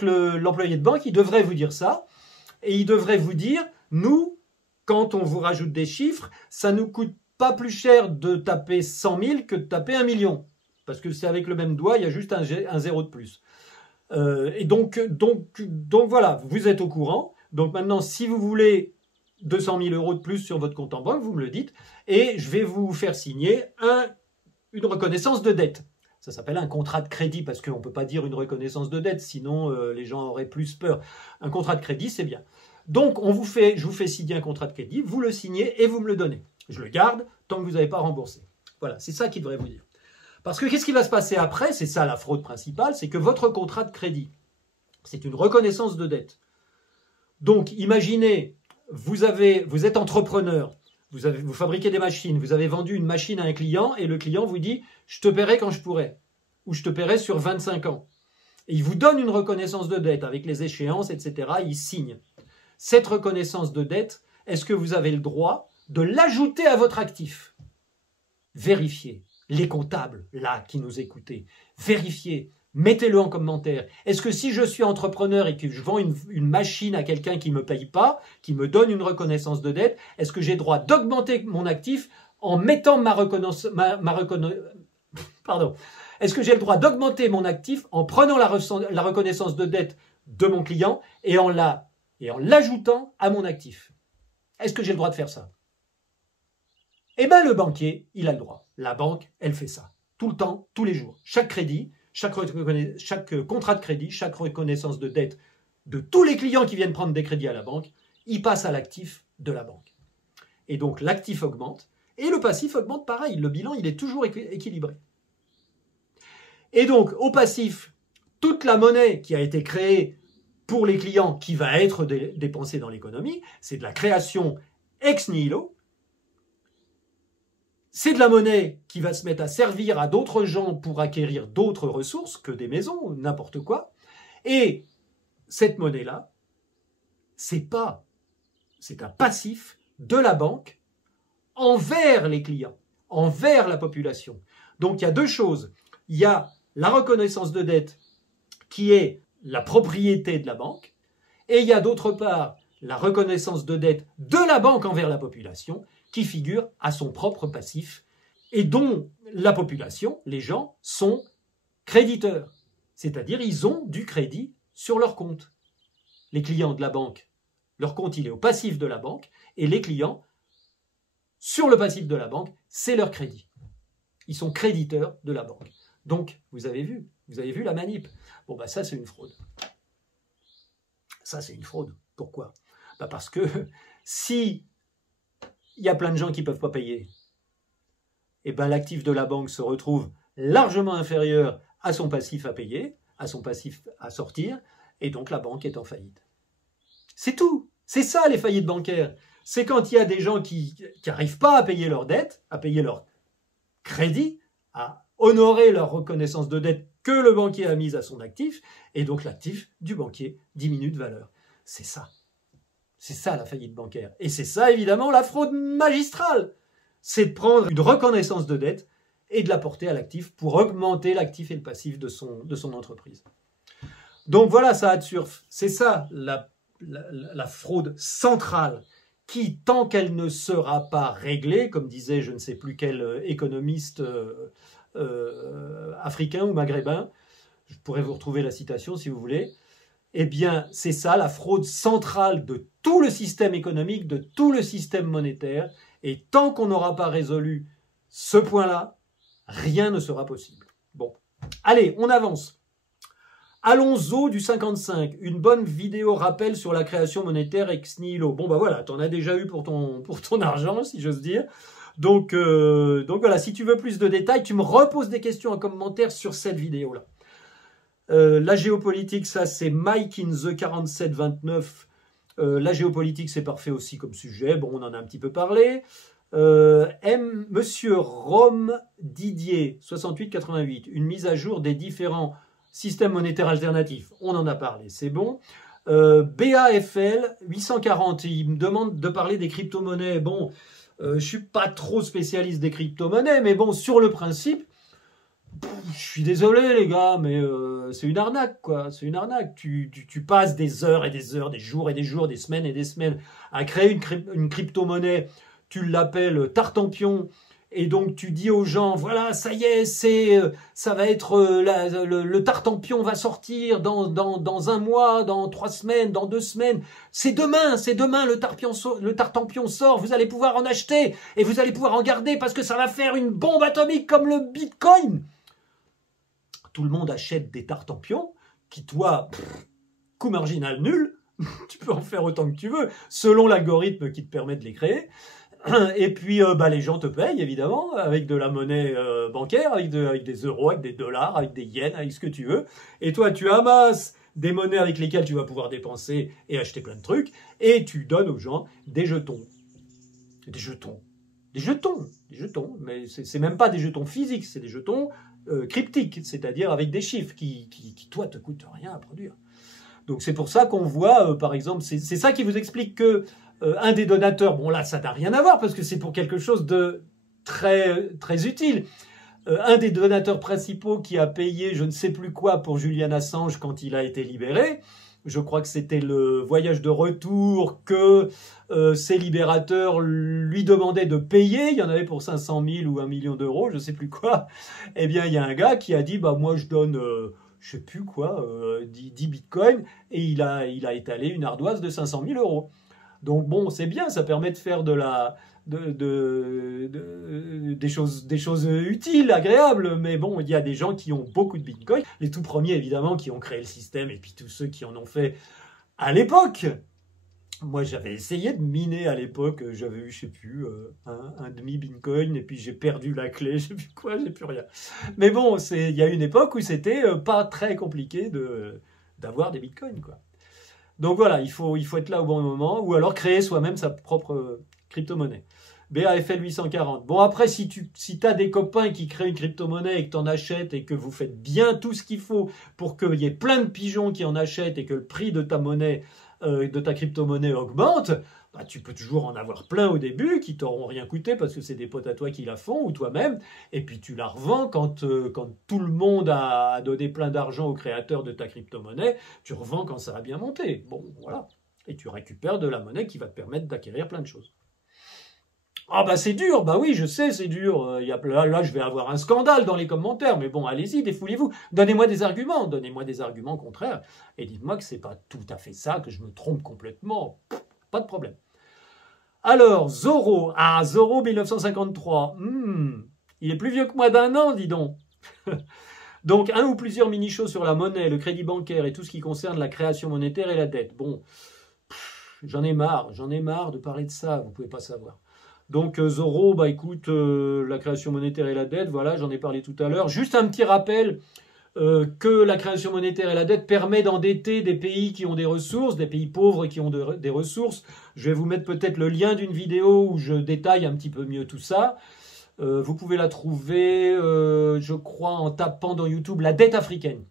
l'employé de banque, il devrait vous dire ça. Et il devrait vous dire, nous, quand on vous rajoute des chiffres, ça nous coûte pas plus cher de taper 100 000 que de taper 1 million. Parce que c'est avec le même doigt, il y a juste un zéro de plus. Et donc voilà, vous êtes au courant. Donc maintenant, si vous voulez 200 000 € de plus sur votre compte en banque, vous me le dites, et je vais vous faire signer une reconnaissance de dette. Ça s'appelle un contrat de crédit, parce qu'on ne peut pas dire une reconnaissance de dette, sinon les gens auraient plus peur. Un contrat de crédit, c'est bien. Donc je vous fais signer un contrat de crédit, vous le signez et vous me le donnez. Je le garde tant que vous n'avez pas remboursé. Voilà, c'est ça qu'il devrait vous dire. Parce que qu'est-ce qui va se passer après? C'est ça la fraude principale, c'est que votre contrat de crédit, c'est une reconnaissance de dette. Donc imaginez, vous êtes entrepreneur, vous fabriquez des machines, vous avez vendu une machine à un client et le client vous dit « je te paierai quand je pourrai » ou « je te paierai sur 25 ans ». Et il vous donne une reconnaissance de dette avec les échéances, etc. Il signe. Cette reconnaissance de dette, est-ce que vous avez le droit de l'ajouter à votre actif? Vérifiez. Les comptables, là, qui nous écoutez, vérifiez, mettez-le en commentaire. Est-ce que si je suis entrepreneur et que je vends une machine à quelqu'un qui ne me paye pas, qui me donne une reconnaissance de dette, est-ce que j'ai le droit d'augmenter mon actif en mettant Est-ce que j'ai le droit d'augmenter mon actif en prenant la reconnaissance de dette de mon client et en l'ajoutant à mon actif? Est-ce que j'ai le droit de faire ça? Eh bien, le banquier, il a le droit. La banque, elle fait ça. Tout le temps, tous les jours. Chaque crédit, chaque contrat de crédit, chaque reconnaissance de dette de tous les clients qui viennent prendre des crédits à la banque, il passe à l'actif de la banque. Et donc, l'actif augmente et le passif augmente pareil. Le bilan, il est toujours équilibré. Et donc, au passif, toute la monnaie qui a été créée pour les clients qui va être dépensée dans l'économie, c'est de la création ex nihilo. C'est de la monnaie qui va se mettre à servir à d'autres gens pour acquérir d'autres ressources que des maisons, n'importe quoi. Et cette monnaie-là, c'est un passif de la banque envers les clients, envers la population. Donc il y a deux choses. Il y a la reconnaissance de dette qui est la propriété de la banque, et il y a d'autre part la reconnaissance de dette de la banque envers la population qui figure à son propre passif et dont la population, les gens, sont créditeurs. C'est-à-dire ils ont du crédit sur leur compte. Les clients de la banque, leur compte il est au passif de la banque et les clients, sur le passif de la banque, c'est leur crédit. Ils sont créditeurs de la banque. Donc, vous avez vu la manip. Bon, bah ça c'est une fraude. Ça c'est une fraude. Pourquoi? Bah parce que si il y a plein de gens qui ne peuvent pas payer, et ben l'actif de la banque se retrouve largement inférieur à son passif à payer, à son passif à sortir, et donc la banque est en faillite. C'est tout. C'est ça les faillites bancaires. C'est quand il y a des gens qui n'arrivent pas à payer leurs dettes, à payer leur crédit, à honorer leur reconnaissance de dette que le banquier a mise à son actif, et donc l'actif du banquier diminue de valeur. C'est ça. C'est ça la faillite bancaire. Et c'est ça, évidemment, la fraude magistrale. C'est de prendre une reconnaissance de dette et de la porter à l'actif pour augmenter l'actif et le passif de son entreprise. Donc voilà, ça surf. C'est ça la fraude centrale qui, tant qu'elle ne sera pas réglée, comme disait je ne sais plus quel économiste africain ou maghrébin, je pourrais vous retrouver la citation si vous voulez, eh bien c'est ça la fraude centrale de tout le système économique, de tout le système monétaire, et tant qu'on n'aura pas résolu ce point-là, rien ne sera possible. Bon, allez, on avance. Alonso du 55, une bonne vidéo rappel sur la création monétaire ex nihilo. Bon bah voilà, t'en as déjà eu pour ton argent, si j'ose dire. Donc voilà, si tu veux plus de détails, tu me reposes des questions en commentaire sur cette vidéo-là. La géopolitique, ça c'est Mike in the 4729. La géopolitique, c'est parfait aussi comme sujet. Bon, on en a un petit peu parlé. Monsieur Rome Didier, 6888, une mise à jour des différents système monétaire alternatif, on en a parlé, c'est bon. BAFL 840, il me demande de parler des crypto-monnaies. Bon, je suis pas trop spécialiste des crypto-monnaies, mais bon, sur le principe, je suis désolé les gars, mais c'est une arnaque, quoi. C'est une arnaque. Tu passes des heures et des heures, des jours et des jours, des semaines et des semaines à créer une crypto-monnaie, tu l'appelles Tartampion, et donc tu dis aux gens, voilà, ça y est, ça va être le Tartampion va sortir dans un mois, dans 3 semaines, dans 2 semaines. C'est demain le Tartampion sort, vous allez pouvoir en acheter et vous allez pouvoir en garder parce que ça va faire une bombe atomique comme le Bitcoin. Tout le monde achète des Tartampions qui, toi, coût marginal nul, tu peux en faire autant que tu veux, selon l'algorithme qui te permet de les créer. Et puis les gens te payent évidemment avec de la monnaie bancaire, avec des euros, avec des dollars, avec des yens, avec ce que tu veux. Et toi tu amasses des monnaies avec lesquelles tu vas pouvoir dépenser et acheter plein de trucs, et tu donnes aux gens des jetons. Des jetons. Mais c'est même pas des jetons physiques, c'est des jetons cryptiques, c'est-à-dire avec des chiffres qui toi te coûtent rien à produire. Donc c'est pour ça qu'on voit par exemple, c'est ça qui vous explique que un des donateurs, bon là ça n'a rien à voir parce que c'est pour quelque chose de très, très utile. Un des donateurs principaux qui a payé je ne sais plus quoi pour Julian Assange quand il a été libéré, je crois que c'était le voyage de retour que ses libérateurs lui demandaient de payer, il y en avait pour 500 000 ou 1 million d'euros, je ne sais plus quoi. Eh bien il y a un gars qui a dit, bah moi je donne... je sais plus quoi, 10 bitcoins, et il a étalé une ardoise de 500 000 euros. Donc bon, c'est bien, ça permet de faire des choses utiles, agréables, mais bon, il y a des gens qui ont beaucoup de bitcoins, les tout premiers évidemment qui ont créé le système, et puis tous ceux qui en ont fait à l'époque. Moi, j'avais essayé de miner à l'époque, j'avais eu, je sais plus, un demi-bitcoin, et puis j'ai perdu la clé, je sais plus quoi, j'ai plus rien. Mais bon, il y a une époque où c'était pas très compliqué d'avoir des bitcoins, quoi. Donc voilà, il faut être là au bon moment, ou alors créer soi-même sa propre crypto-monnaie. BAFL 840. Bon, après, si tu as des copains qui créent une crypto-monnaie et que tu en achètes et que vous faites bien tout ce qu'il faut pour qu'il y ait plein de pigeons qui en achètent et que le prix de ta monnaie, de ta crypto-monnaie augmente, bah, tu peux toujours en avoir plein au début qui t'auront rien coûté parce que c'est des potes à toi qui la font ou toi-même, et puis tu la revends quand tout le monde a donné plein d'argent au créateur de ta crypto-monnaie, tu revends quand ça a bien monté. Bon, voilà. Et tu récupères de la monnaie qui va te permettre d'acquérir plein de choses. Ah bah c'est dur, bah oui, je sais, c'est dur. Là, je vais avoir un scandale dans les commentaires, mais bon, allez-y, défoulez-vous. Donnez-moi des arguments contraires, et dites-moi que c'est pas tout à fait ça, que je me trompe complètement. Pas de problème. Alors, Zorro. Ah, Zorro 1953. Il est plus vieux que moi d'1 an, dis donc. Donc, un ou plusieurs mini-shows sur la monnaie, le crédit bancaire et tout ce qui concerne la création monétaire et la dette. Bon, j'en ai marre de parler de ça, vous pouvez pas savoir. Donc, Zorro, bah écoute, la création monétaire et la dette, voilà, j'en ai parlé tout à l'heure. Juste un petit rappel que la création monétaire et la dette permet d'endetter des pays qui ont des ressources, des pays pauvres qui ont des ressources. Je vais vous mettre peut-être le lien d'une vidéo où je détaille un petit peu mieux tout ça. Vous pouvez la trouver, je crois, en tapant dans YouTube la dette africaine.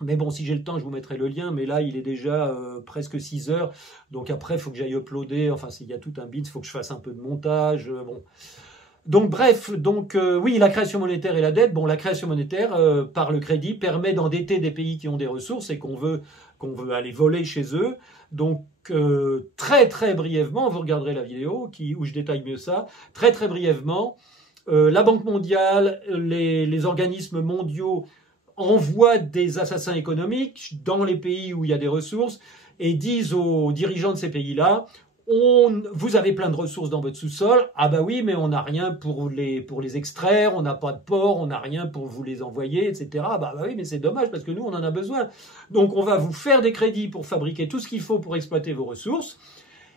Mais bon, si j'ai le temps, je vous mettrai le lien. Mais là, il est déjà presque 6 heures. Donc après, il faut que j'aille uploader. Enfin, il y a tout un bit, il faut que je fasse un peu de montage. Bon. Donc bref, oui, la création monétaire et la dette. Bon, la création monétaire par le crédit permet d'endetter des pays qui ont des ressources et qu'on veut aller voler chez eux. Donc très très brièvement, vous regarderez la vidéo où je détaille mieux ça. Très très brièvement, la Banque mondiale, les organismes mondiaux envoient des assassins économiques dans les pays où il y a des ressources et disent aux dirigeants de ces pays-là: vous avez plein de ressources dans votre sous-sol. Ah bah oui, mais on n'a rien pour les extraire, on n'a pas de port, on n'a rien pour vous les envoyer, etc. Bah oui, mais c'est dommage parce que nous, on en a besoin. Donc on va vous faire des crédits pour fabriquer tout ce qu'il faut pour exploiter vos ressources.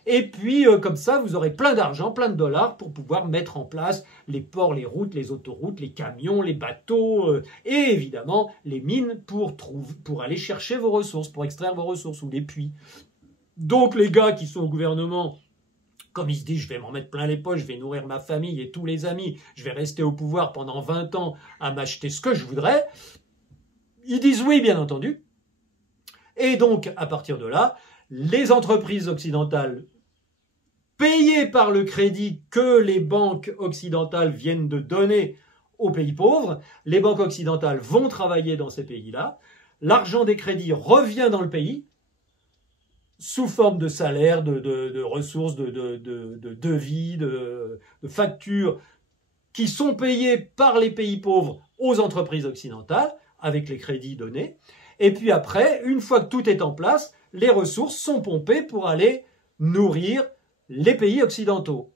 Et puis, comme ça, vous aurez plein d'argent, plein de dollars pour pouvoir mettre en place les ports, les routes, les autoroutes, les camions, les bateaux et évidemment les mines pour aller chercher vos ressources, pour extraire vos ressources ou les puits. Donc les gars qui sont au gouvernement, comme ils se disent: je vais m'en mettre plein les poches, je vais nourrir ma famille et tous les amis, je vais rester au pouvoir pendant 20 ans à m'acheter ce que je voudrais, ils disent oui, bien entendu. Et donc, à partir de là, les entreprises occidentales payées par le crédit que les banques occidentales viennent de donner aux pays pauvres, les banques occidentales vont travailler dans ces pays-là, l'argent des crédits revient dans le pays, sous forme de salaire, de ressources, de devis, de factures qui sont payées par les pays pauvres aux entreprises occidentales avec les crédits donnés. Et puis après, une fois que tout est en place, les ressources sont pompées pour aller nourrir les pays occidentaux,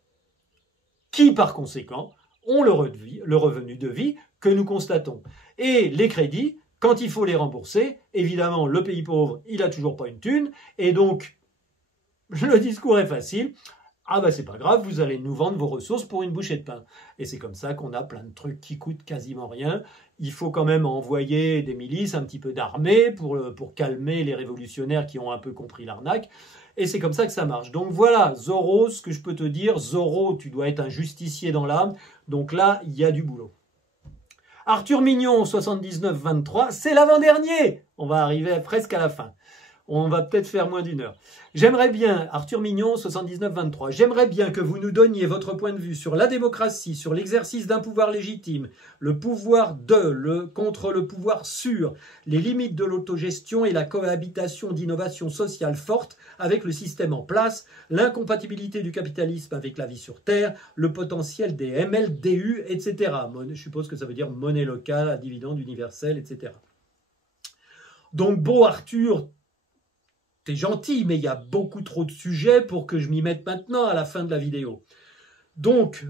qui par conséquent ont le revenu de vie que nous constatons. Et les crédits, quand il faut les rembourser, évidemment, le pays pauvre, il n'a toujours pas une thune, et donc, le discours est facile: ah bah c'est pas grave, vous allez nous vendre vos ressources pour une bouchée de pain. Et c'est comme ça qu'on a plein de trucs qui coûtent quasiment rien. Il faut quand même envoyer des milices, un petit peu d'armée pour calmer les révolutionnaires qui ont un peu compris l'arnaque. Et c'est comme ça que ça marche. Donc voilà, Zorro, ce que je peux te dire: Zorro, tu dois être un justicier dans l'âme. Donc là, il y a du boulot. Arthur Mignon, 79-23, c'est l'avant-dernier. On va arriver presque à la fin. On va peut-être faire moins d'une heure. J'aimerais bien, Arthur Mignon, 79-23, j'aimerais bien que vous nous donniez votre point de vue sur la démocratie, sur l'exercice d'un pouvoir légitime, le pouvoir contre le pouvoir sur, les limites de l'autogestion et la cohabitation d'innovations sociales fortes avec le système en place, l'incompatibilité du capitalisme avec la vie sur Terre, le potentiel des MLDU, etc. Je suppose que ça veut dire monnaie locale à dividende universel, etc. Donc, beau Arthur, t'es gentil, mais il y a beaucoup trop de sujets pour que je m'y mette maintenant à la fin de la vidéo. Donc,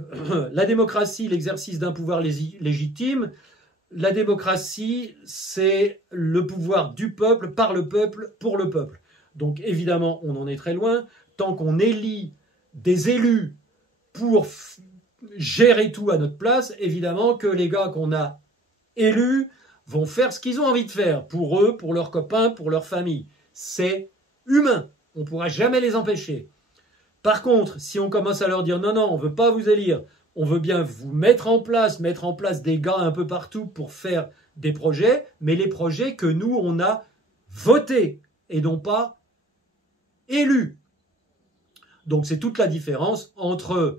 la démocratie, l'exercice d'un pouvoir légitime. La démocratie, c'est le pouvoir du peuple, par le peuple, pour le peuple. Donc, évidemment, on en est très loin. Tant qu'on élit des élus pour gérer tout à notre place, évidemment que les gars qu'on a élus vont faire ce qu'ils ont envie de faire, pour eux, pour leurs copains, pour leur famille. C'est humain, on ne pourra jamais les empêcher. Par contre, si on commence à leur dire: non, non, on ne veut pas vous élire, on veut bien vous mettre en place des gars un peu partout pour faire des projets, mais les projets que nous, on a votés et non pas élus. Donc c'est toute la différence entre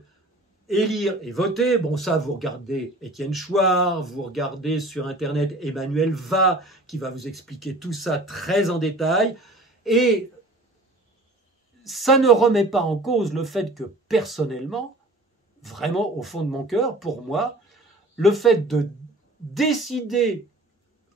élire et voter. Bon, ça, vous regardez Étienne Chouard, vous regardez sur Internet Emmanuel Va, qui va vous expliquer tout ça très en détail. Et ça ne remet pas en cause le fait que, personnellement, vraiment au fond de mon cœur, pour moi, le fait de décider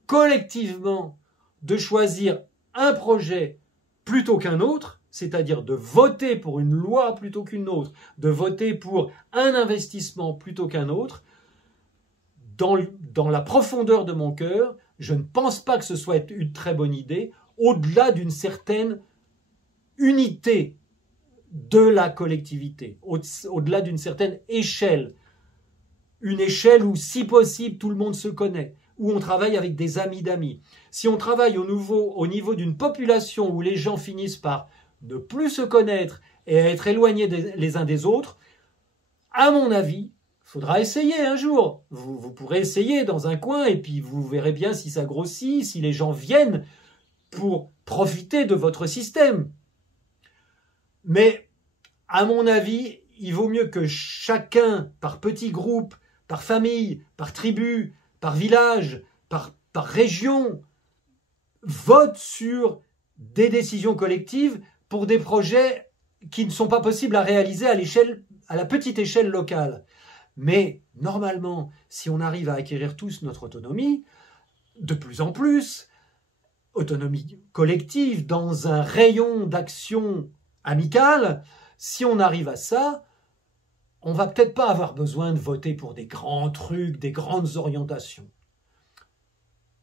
collectivement de choisir un projet plutôt qu'un autre, c'est-à-dire de voter pour une loi plutôt qu'une autre, de voter pour un investissement plutôt qu'un autre, dans la profondeur de mon cœur, je ne pense pas que ce soit une très bonne idée, au-delà d'une certaine unité de la collectivité, au-delà d'une certaine échelle. Une échelle où, si possible, tout le monde se connaît, où on travaille avec des amis d'amis. Si on travaille au niveau d'une population où les gens finissent par ne plus se connaître et à être éloignés les uns des autres, à mon avis, faudra essayer un jour. Vous pourrez essayer dans un coin et puis vous verrez bien si ça grossit, si les gens viennent pour profiter de votre système. Mais à mon avis, il vaut mieux que chacun, par petits groupes, par famille, par tribu, par village, par région, vote sur des décisions collectives pour des projets qui ne sont pas possibles à réaliser à la petite échelle locale. Mais normalement, si on arrive à acquérir tous notre autonomie, de plus en plus, autonomie collective dans un rayon d'action amicale, si on arrive à ça, on va peut-être pas avoir besoin de voter pour des grands trucs, des grandes orientations.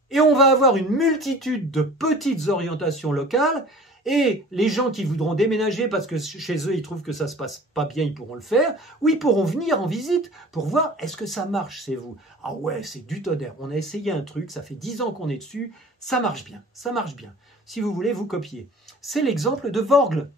Et on va avoir une multitude de petites orientations locales, et les gens qui voudront déménager parce que chez eux ils trouvent que ça se passe pas bien, ils pourront le faire, ou ils pourront venir en visite pour voir est-ce que ça marche chez vous. Ah ouais, c'est du tonnerre, on a essayé un truc, ça fait 10 ans qu'on est dessus, ça marche bien, ça marche bien. Si vous voulez, vous copiez. C'est l'exemple de Vorgl.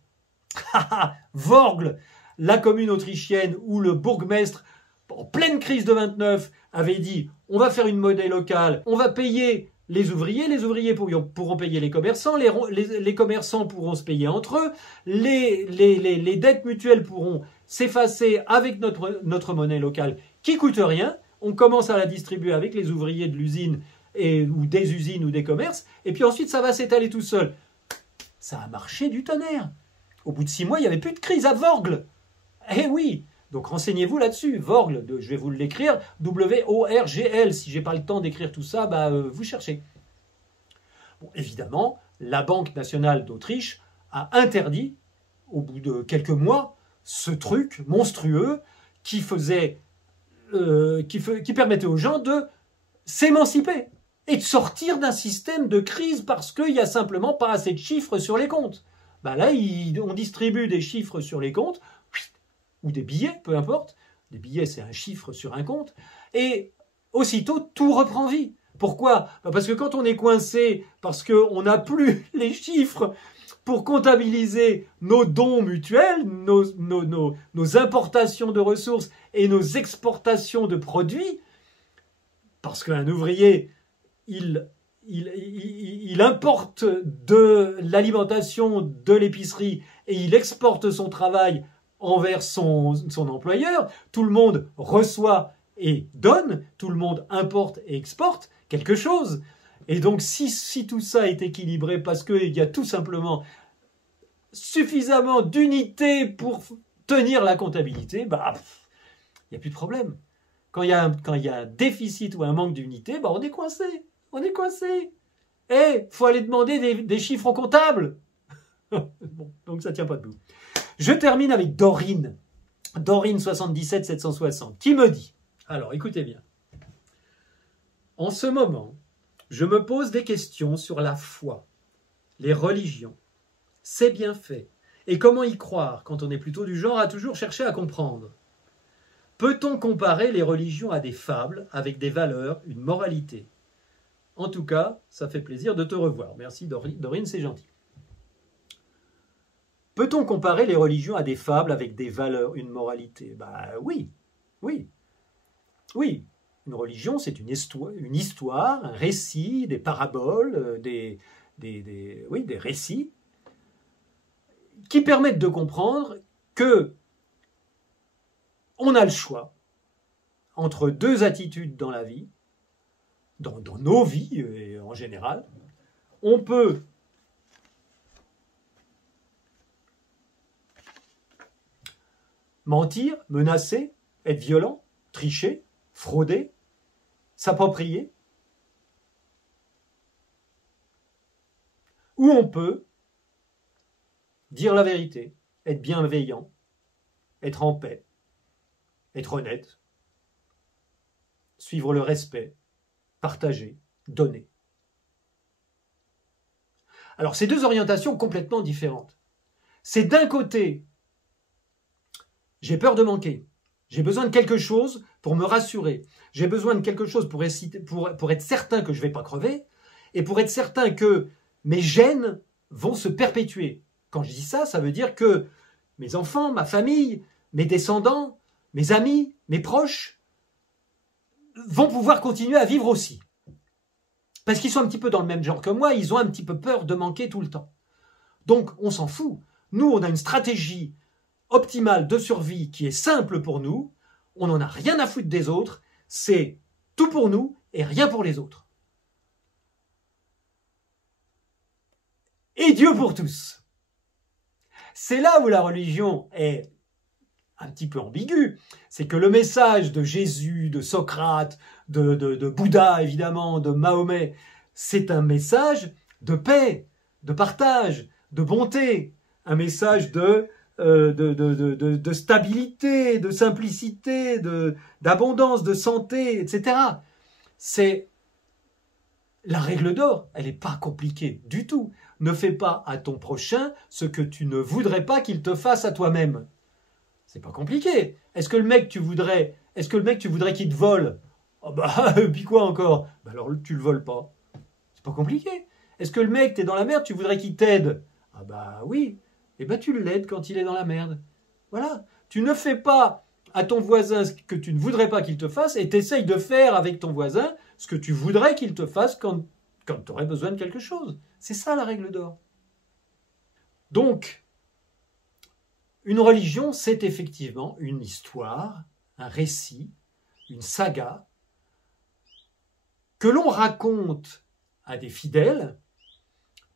Vorgl, la commune autrichienne où le bourgmestre, en pleine crise de 29, avait dit on va faire une monnaie locale, on va payer les ouvriers pourront payer les commerçants, les commerçants pourront se payer entre eux, les dettes mutuelles pourront s'effacer avec notre monnaie locale qui coûte rien, on commence à la distribuer avec les ouvriers de l'usine ou des usines ou des commerces, et puis ensuite ça va s'étaler tout seul. Ça a marché du tonnerre. Au bout de 6 mois, il n'y avait plus de crise à Vorgl. Eh oui, donc renseignez-vous là-dessus. Vorgl, je vais vous l'écrire, W-O-R-G-L. Si je n'ai pas le temps d'écrire tout ça, vous cherchez. Bon, évidemment, la Banque nationale d'Autriche a interdit, au bout de quelques mois, ce truc monstrueux qui permettait aux gens de s'émanciper et de sortir d'un système de crise parce qu'il n'y a simplement pas assez de chiffres sur les comptes. Là, on distribue des chiffres sur les comptes, ou des billets, peu importe. Des billets, c'est un chiffre sur un compte. Et aussitôt, tout reprend vie. Pourquoi ? Parce que quand on est coincé, parce qu'on n'a plus les chiffres pour comptabiliser nos dons mutuels, nos importations de ressources et nos exportations de produits, parce qu'un ouvrier, il importe de l'alimentation, de l'épicerie, et il exporte son travail envers son employeur. Tout le monde reçoit et donne, tout le monde importe et exporte quelque chose. Et donc, si tout ça est équilibré parce qu'il y a tout simplement suffisamment d'unités pour tenir la comptabilité, il n'y a plus de problème. Quand il y a un déficit ou un manque d'unité, on est coincé. On est coincé. Il faut aller demander des chiffres au comptable. Bon, donc ça ne tient pas debout. Je termine avec Dorine. Dorine 77 760, qui me dit, alors écoutez bien, en ce moment, je me pose des questions sur la foi, les religions, ses bienfaits, et comment y croire quand on est plutôt du genre à toujours chercher à comprendre. Peut-on comparer les religions à des fables avec des valeurs, une moralité ? En tout cas, ça fait plaisir de te revoir. Merci Dorine, c'est gentil. Peut-on comparer les religions à des fables avec des valeurs, une moralité ? Oui. Une religion, c'est une histoire, un récit, des paraboles, des récits qui permettent de comprendre que on a le choix entre deux attitudes dans la vie, dans nos vies en général. On peut mentir, menacer, être violent, tricher, frauder, s'approprier. Ou on peut dire la vérité, être bienveillant, être en paix, être honnête, suivre le respect, partager, donner. Alors, ces deux orientations complètement différentes. C'est d'un côté, j'ai peur de manquer, j'ai besoin de quelque chose pour me rassurer, j'ai besoin de quelque chose pour être certain que je ne vais pas crever, et pour être certain que mes gènes vont se perpétuer. Quand je dis ça, ça veut dire que mes enfants, ma famille, mes descendants, mes amis, mes proches vont pouvoir continuer à vivre aussi. Parce qu'ils sont un petit peu dans le même genre que moi, ils ont un petit peu peur de manquer tout le temps. Donc, on s'en fout. Nous, on a une stratégie optimale de survie qui est simple pour nous. On n'en a rien à foutre des autres. C'est tout pour nous et rien pour les autres. Et Dieu pour tous. C'est là où la religion est un petit peu ambiguë. C'est que le message de Jésus, de Socrate, de Bouddha évidemment, de Mahomet, c'est un message de paix, de partage, de bonté, un message de stabilité, de simplicité, d'abondance, de santé, etc. C'est la règle d'or, elle n'est pas compliquée du tout. Ne fais pas à ton prochain ce que tu ne voudrais pas qu'il te fasse à toi-même. C'est pas compliqué. Est-ce que le mec tu voudrais qu'il te vole? Oh bah, puis quoi encore? Bah alors tu le voles pas. C'est pas compliqué. Est-ce que le mec, t'es dans la merde, tu voudrais qu'il t'aide? Ah bah oui. Eh ben tu l'aides quand il est dans la merde. Voilà. Tu ne fais pas à ton voisin ce que tu ne voudrais pas qu'il te fasse et t'essayes de faire avec ton voisin ce que tu voudrais qu'il te fasse quand tu aurais besoin de quelque chose. C'est ça la règle d'or. Donc, une religion, c'est effectivement une histoire, un récit, une saga que l'on raconte à des fidèles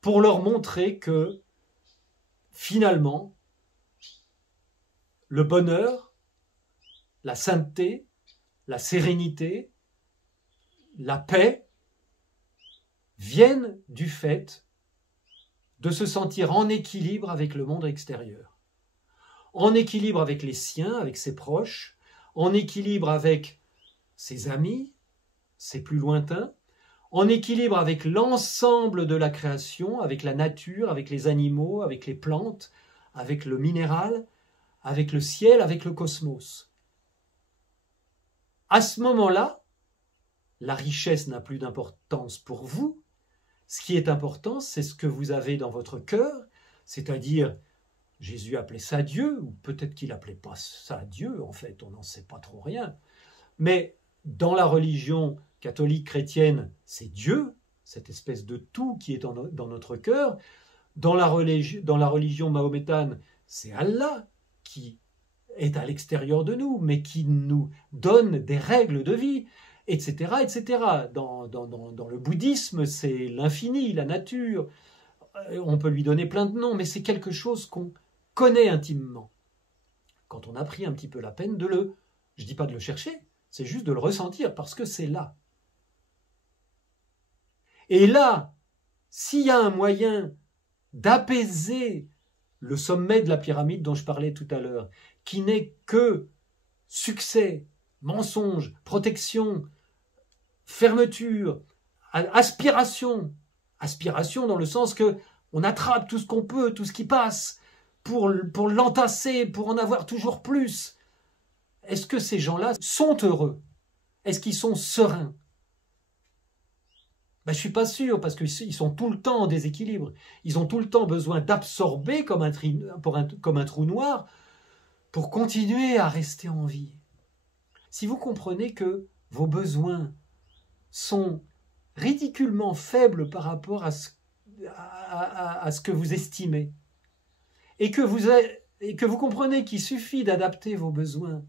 pour leur montrer que finalement, le bonheur, la sainteté, la sérénité, la paix viennent du fait de se sentir en équilibre avec le monde extérieur, en équilibre avec les siens, avec ses proches, en équilibre avec ses amis, ses plus lointains, en équilibre avec l'ensemble de la création, avec la nature, avec les animaux, avec les plantes, avec le minéral, avec le ciel, avec le cosmos. À ce moment-là, la richesse n'a plus d'importance pour vous. Ce qui est important, c'est ce que vous avez dans votre cœur, c'est-à-dire, Jésus appelait ça Dieu, ou peut-être qu'il n'appelait pas ça Dieu, en fait, on n'en sait pas trop rien. Mais dans la religion catholique chrétienne, c'est Dieu, cette espèce de tout qui est dans notre cœur. Dans la religion mahométane, c'est Allah qui est à l'extérieur de nous, mais qui nous donne des règles de vie, etc. etc. Dans le bouddhisme, c'est l'infini, la nature. On peut lui donner plein de noms, mais c'est quelque chose qu'on connaît intimement. Quand on a pris un petit peu la peine je ne dis pas de le chercher, c'est juste de le ressentir, parce que c'est là. Et là, s'il y a un moyen d'apaiser le sommet de la pyramide dont je parlais tout à l'heure, qui n'est que succès, mensonge, protection, fermeture, aspiration dans le sens que on attrape tout ce qu'on peut, tout ce qui passe, pour l'entasser, pour en avoir toujours plus. Est-ce que ces gens-là sont heureux? Est-ce qu'ils sont sereins? Ben, je ne suis pas sûr, parce qu'ils sont tout le temps en déséquilibre. Ils ont tout le temps besoin d'absorber comme un trou noir pour continuer à rester en vie. Si vous comprenez que vos besoins sont ridiculement faibles par rapport à ce que vous estimez, et que vous comprenez qu'il suffit d'adapter vos besoins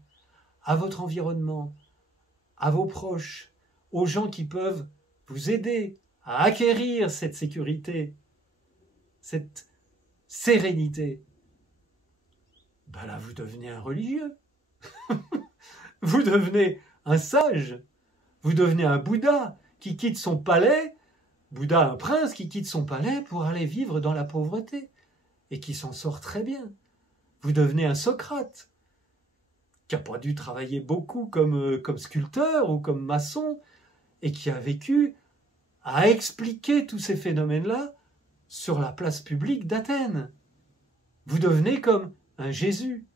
à votre environnement, à vos proches, aux gens qui peuvent vous aider à acquérir cette sécurité, cette sérénité, ben là vous devenez un religieux, vous devenez un sage, vous devenez un Bouddha qui quitte son palais, Bouddha un prince qui quitte son palais pour aller vivre dans la pauvreté et qui s'en sort très bien. Vous devenez un Socrate qui n'a pas dû travailler beaucoup comme sculpteur ou comme maçon, et qui a vécu à expliquer tous ces phénomènes-là sur la place publique d'Athènes. Vous devenez comme un Jésus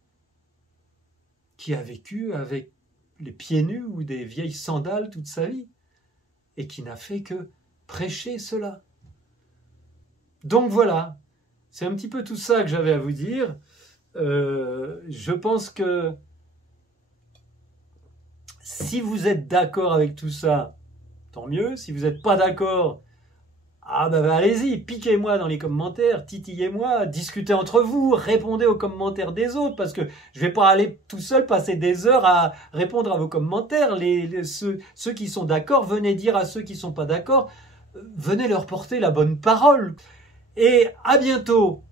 qui a vécu avec les pieds nus ou des vieilles sandales toute sa vie et qui n'a fait que prêcher cela. Donc voilà, c'est un petit peu tout ça que j'avais à vous dire. Je pense que Si vous êtes d'accord avec tout ça, tant mieux. Si vous n'êtes pas d'accord, allez-y, piquez-moi dans les commentaires, titillez-moi, discutez entre vous, répondez aux commentaires des autres, parce que je ne vais pas aller tout seul passer des heures à répondre à vos commentaires. Ceux qui sont d'accord, venez dire à ceux qui ne sont pas d'accord, venez leur porter la bonne parole. Et à bientôt,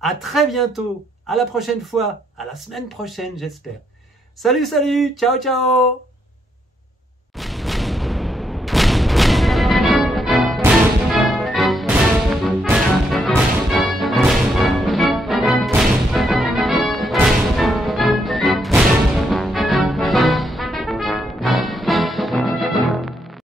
à très bientôt, à la prochaine fois, à la semaine prochaine j'espère. Salut, salut, ciao, ciao!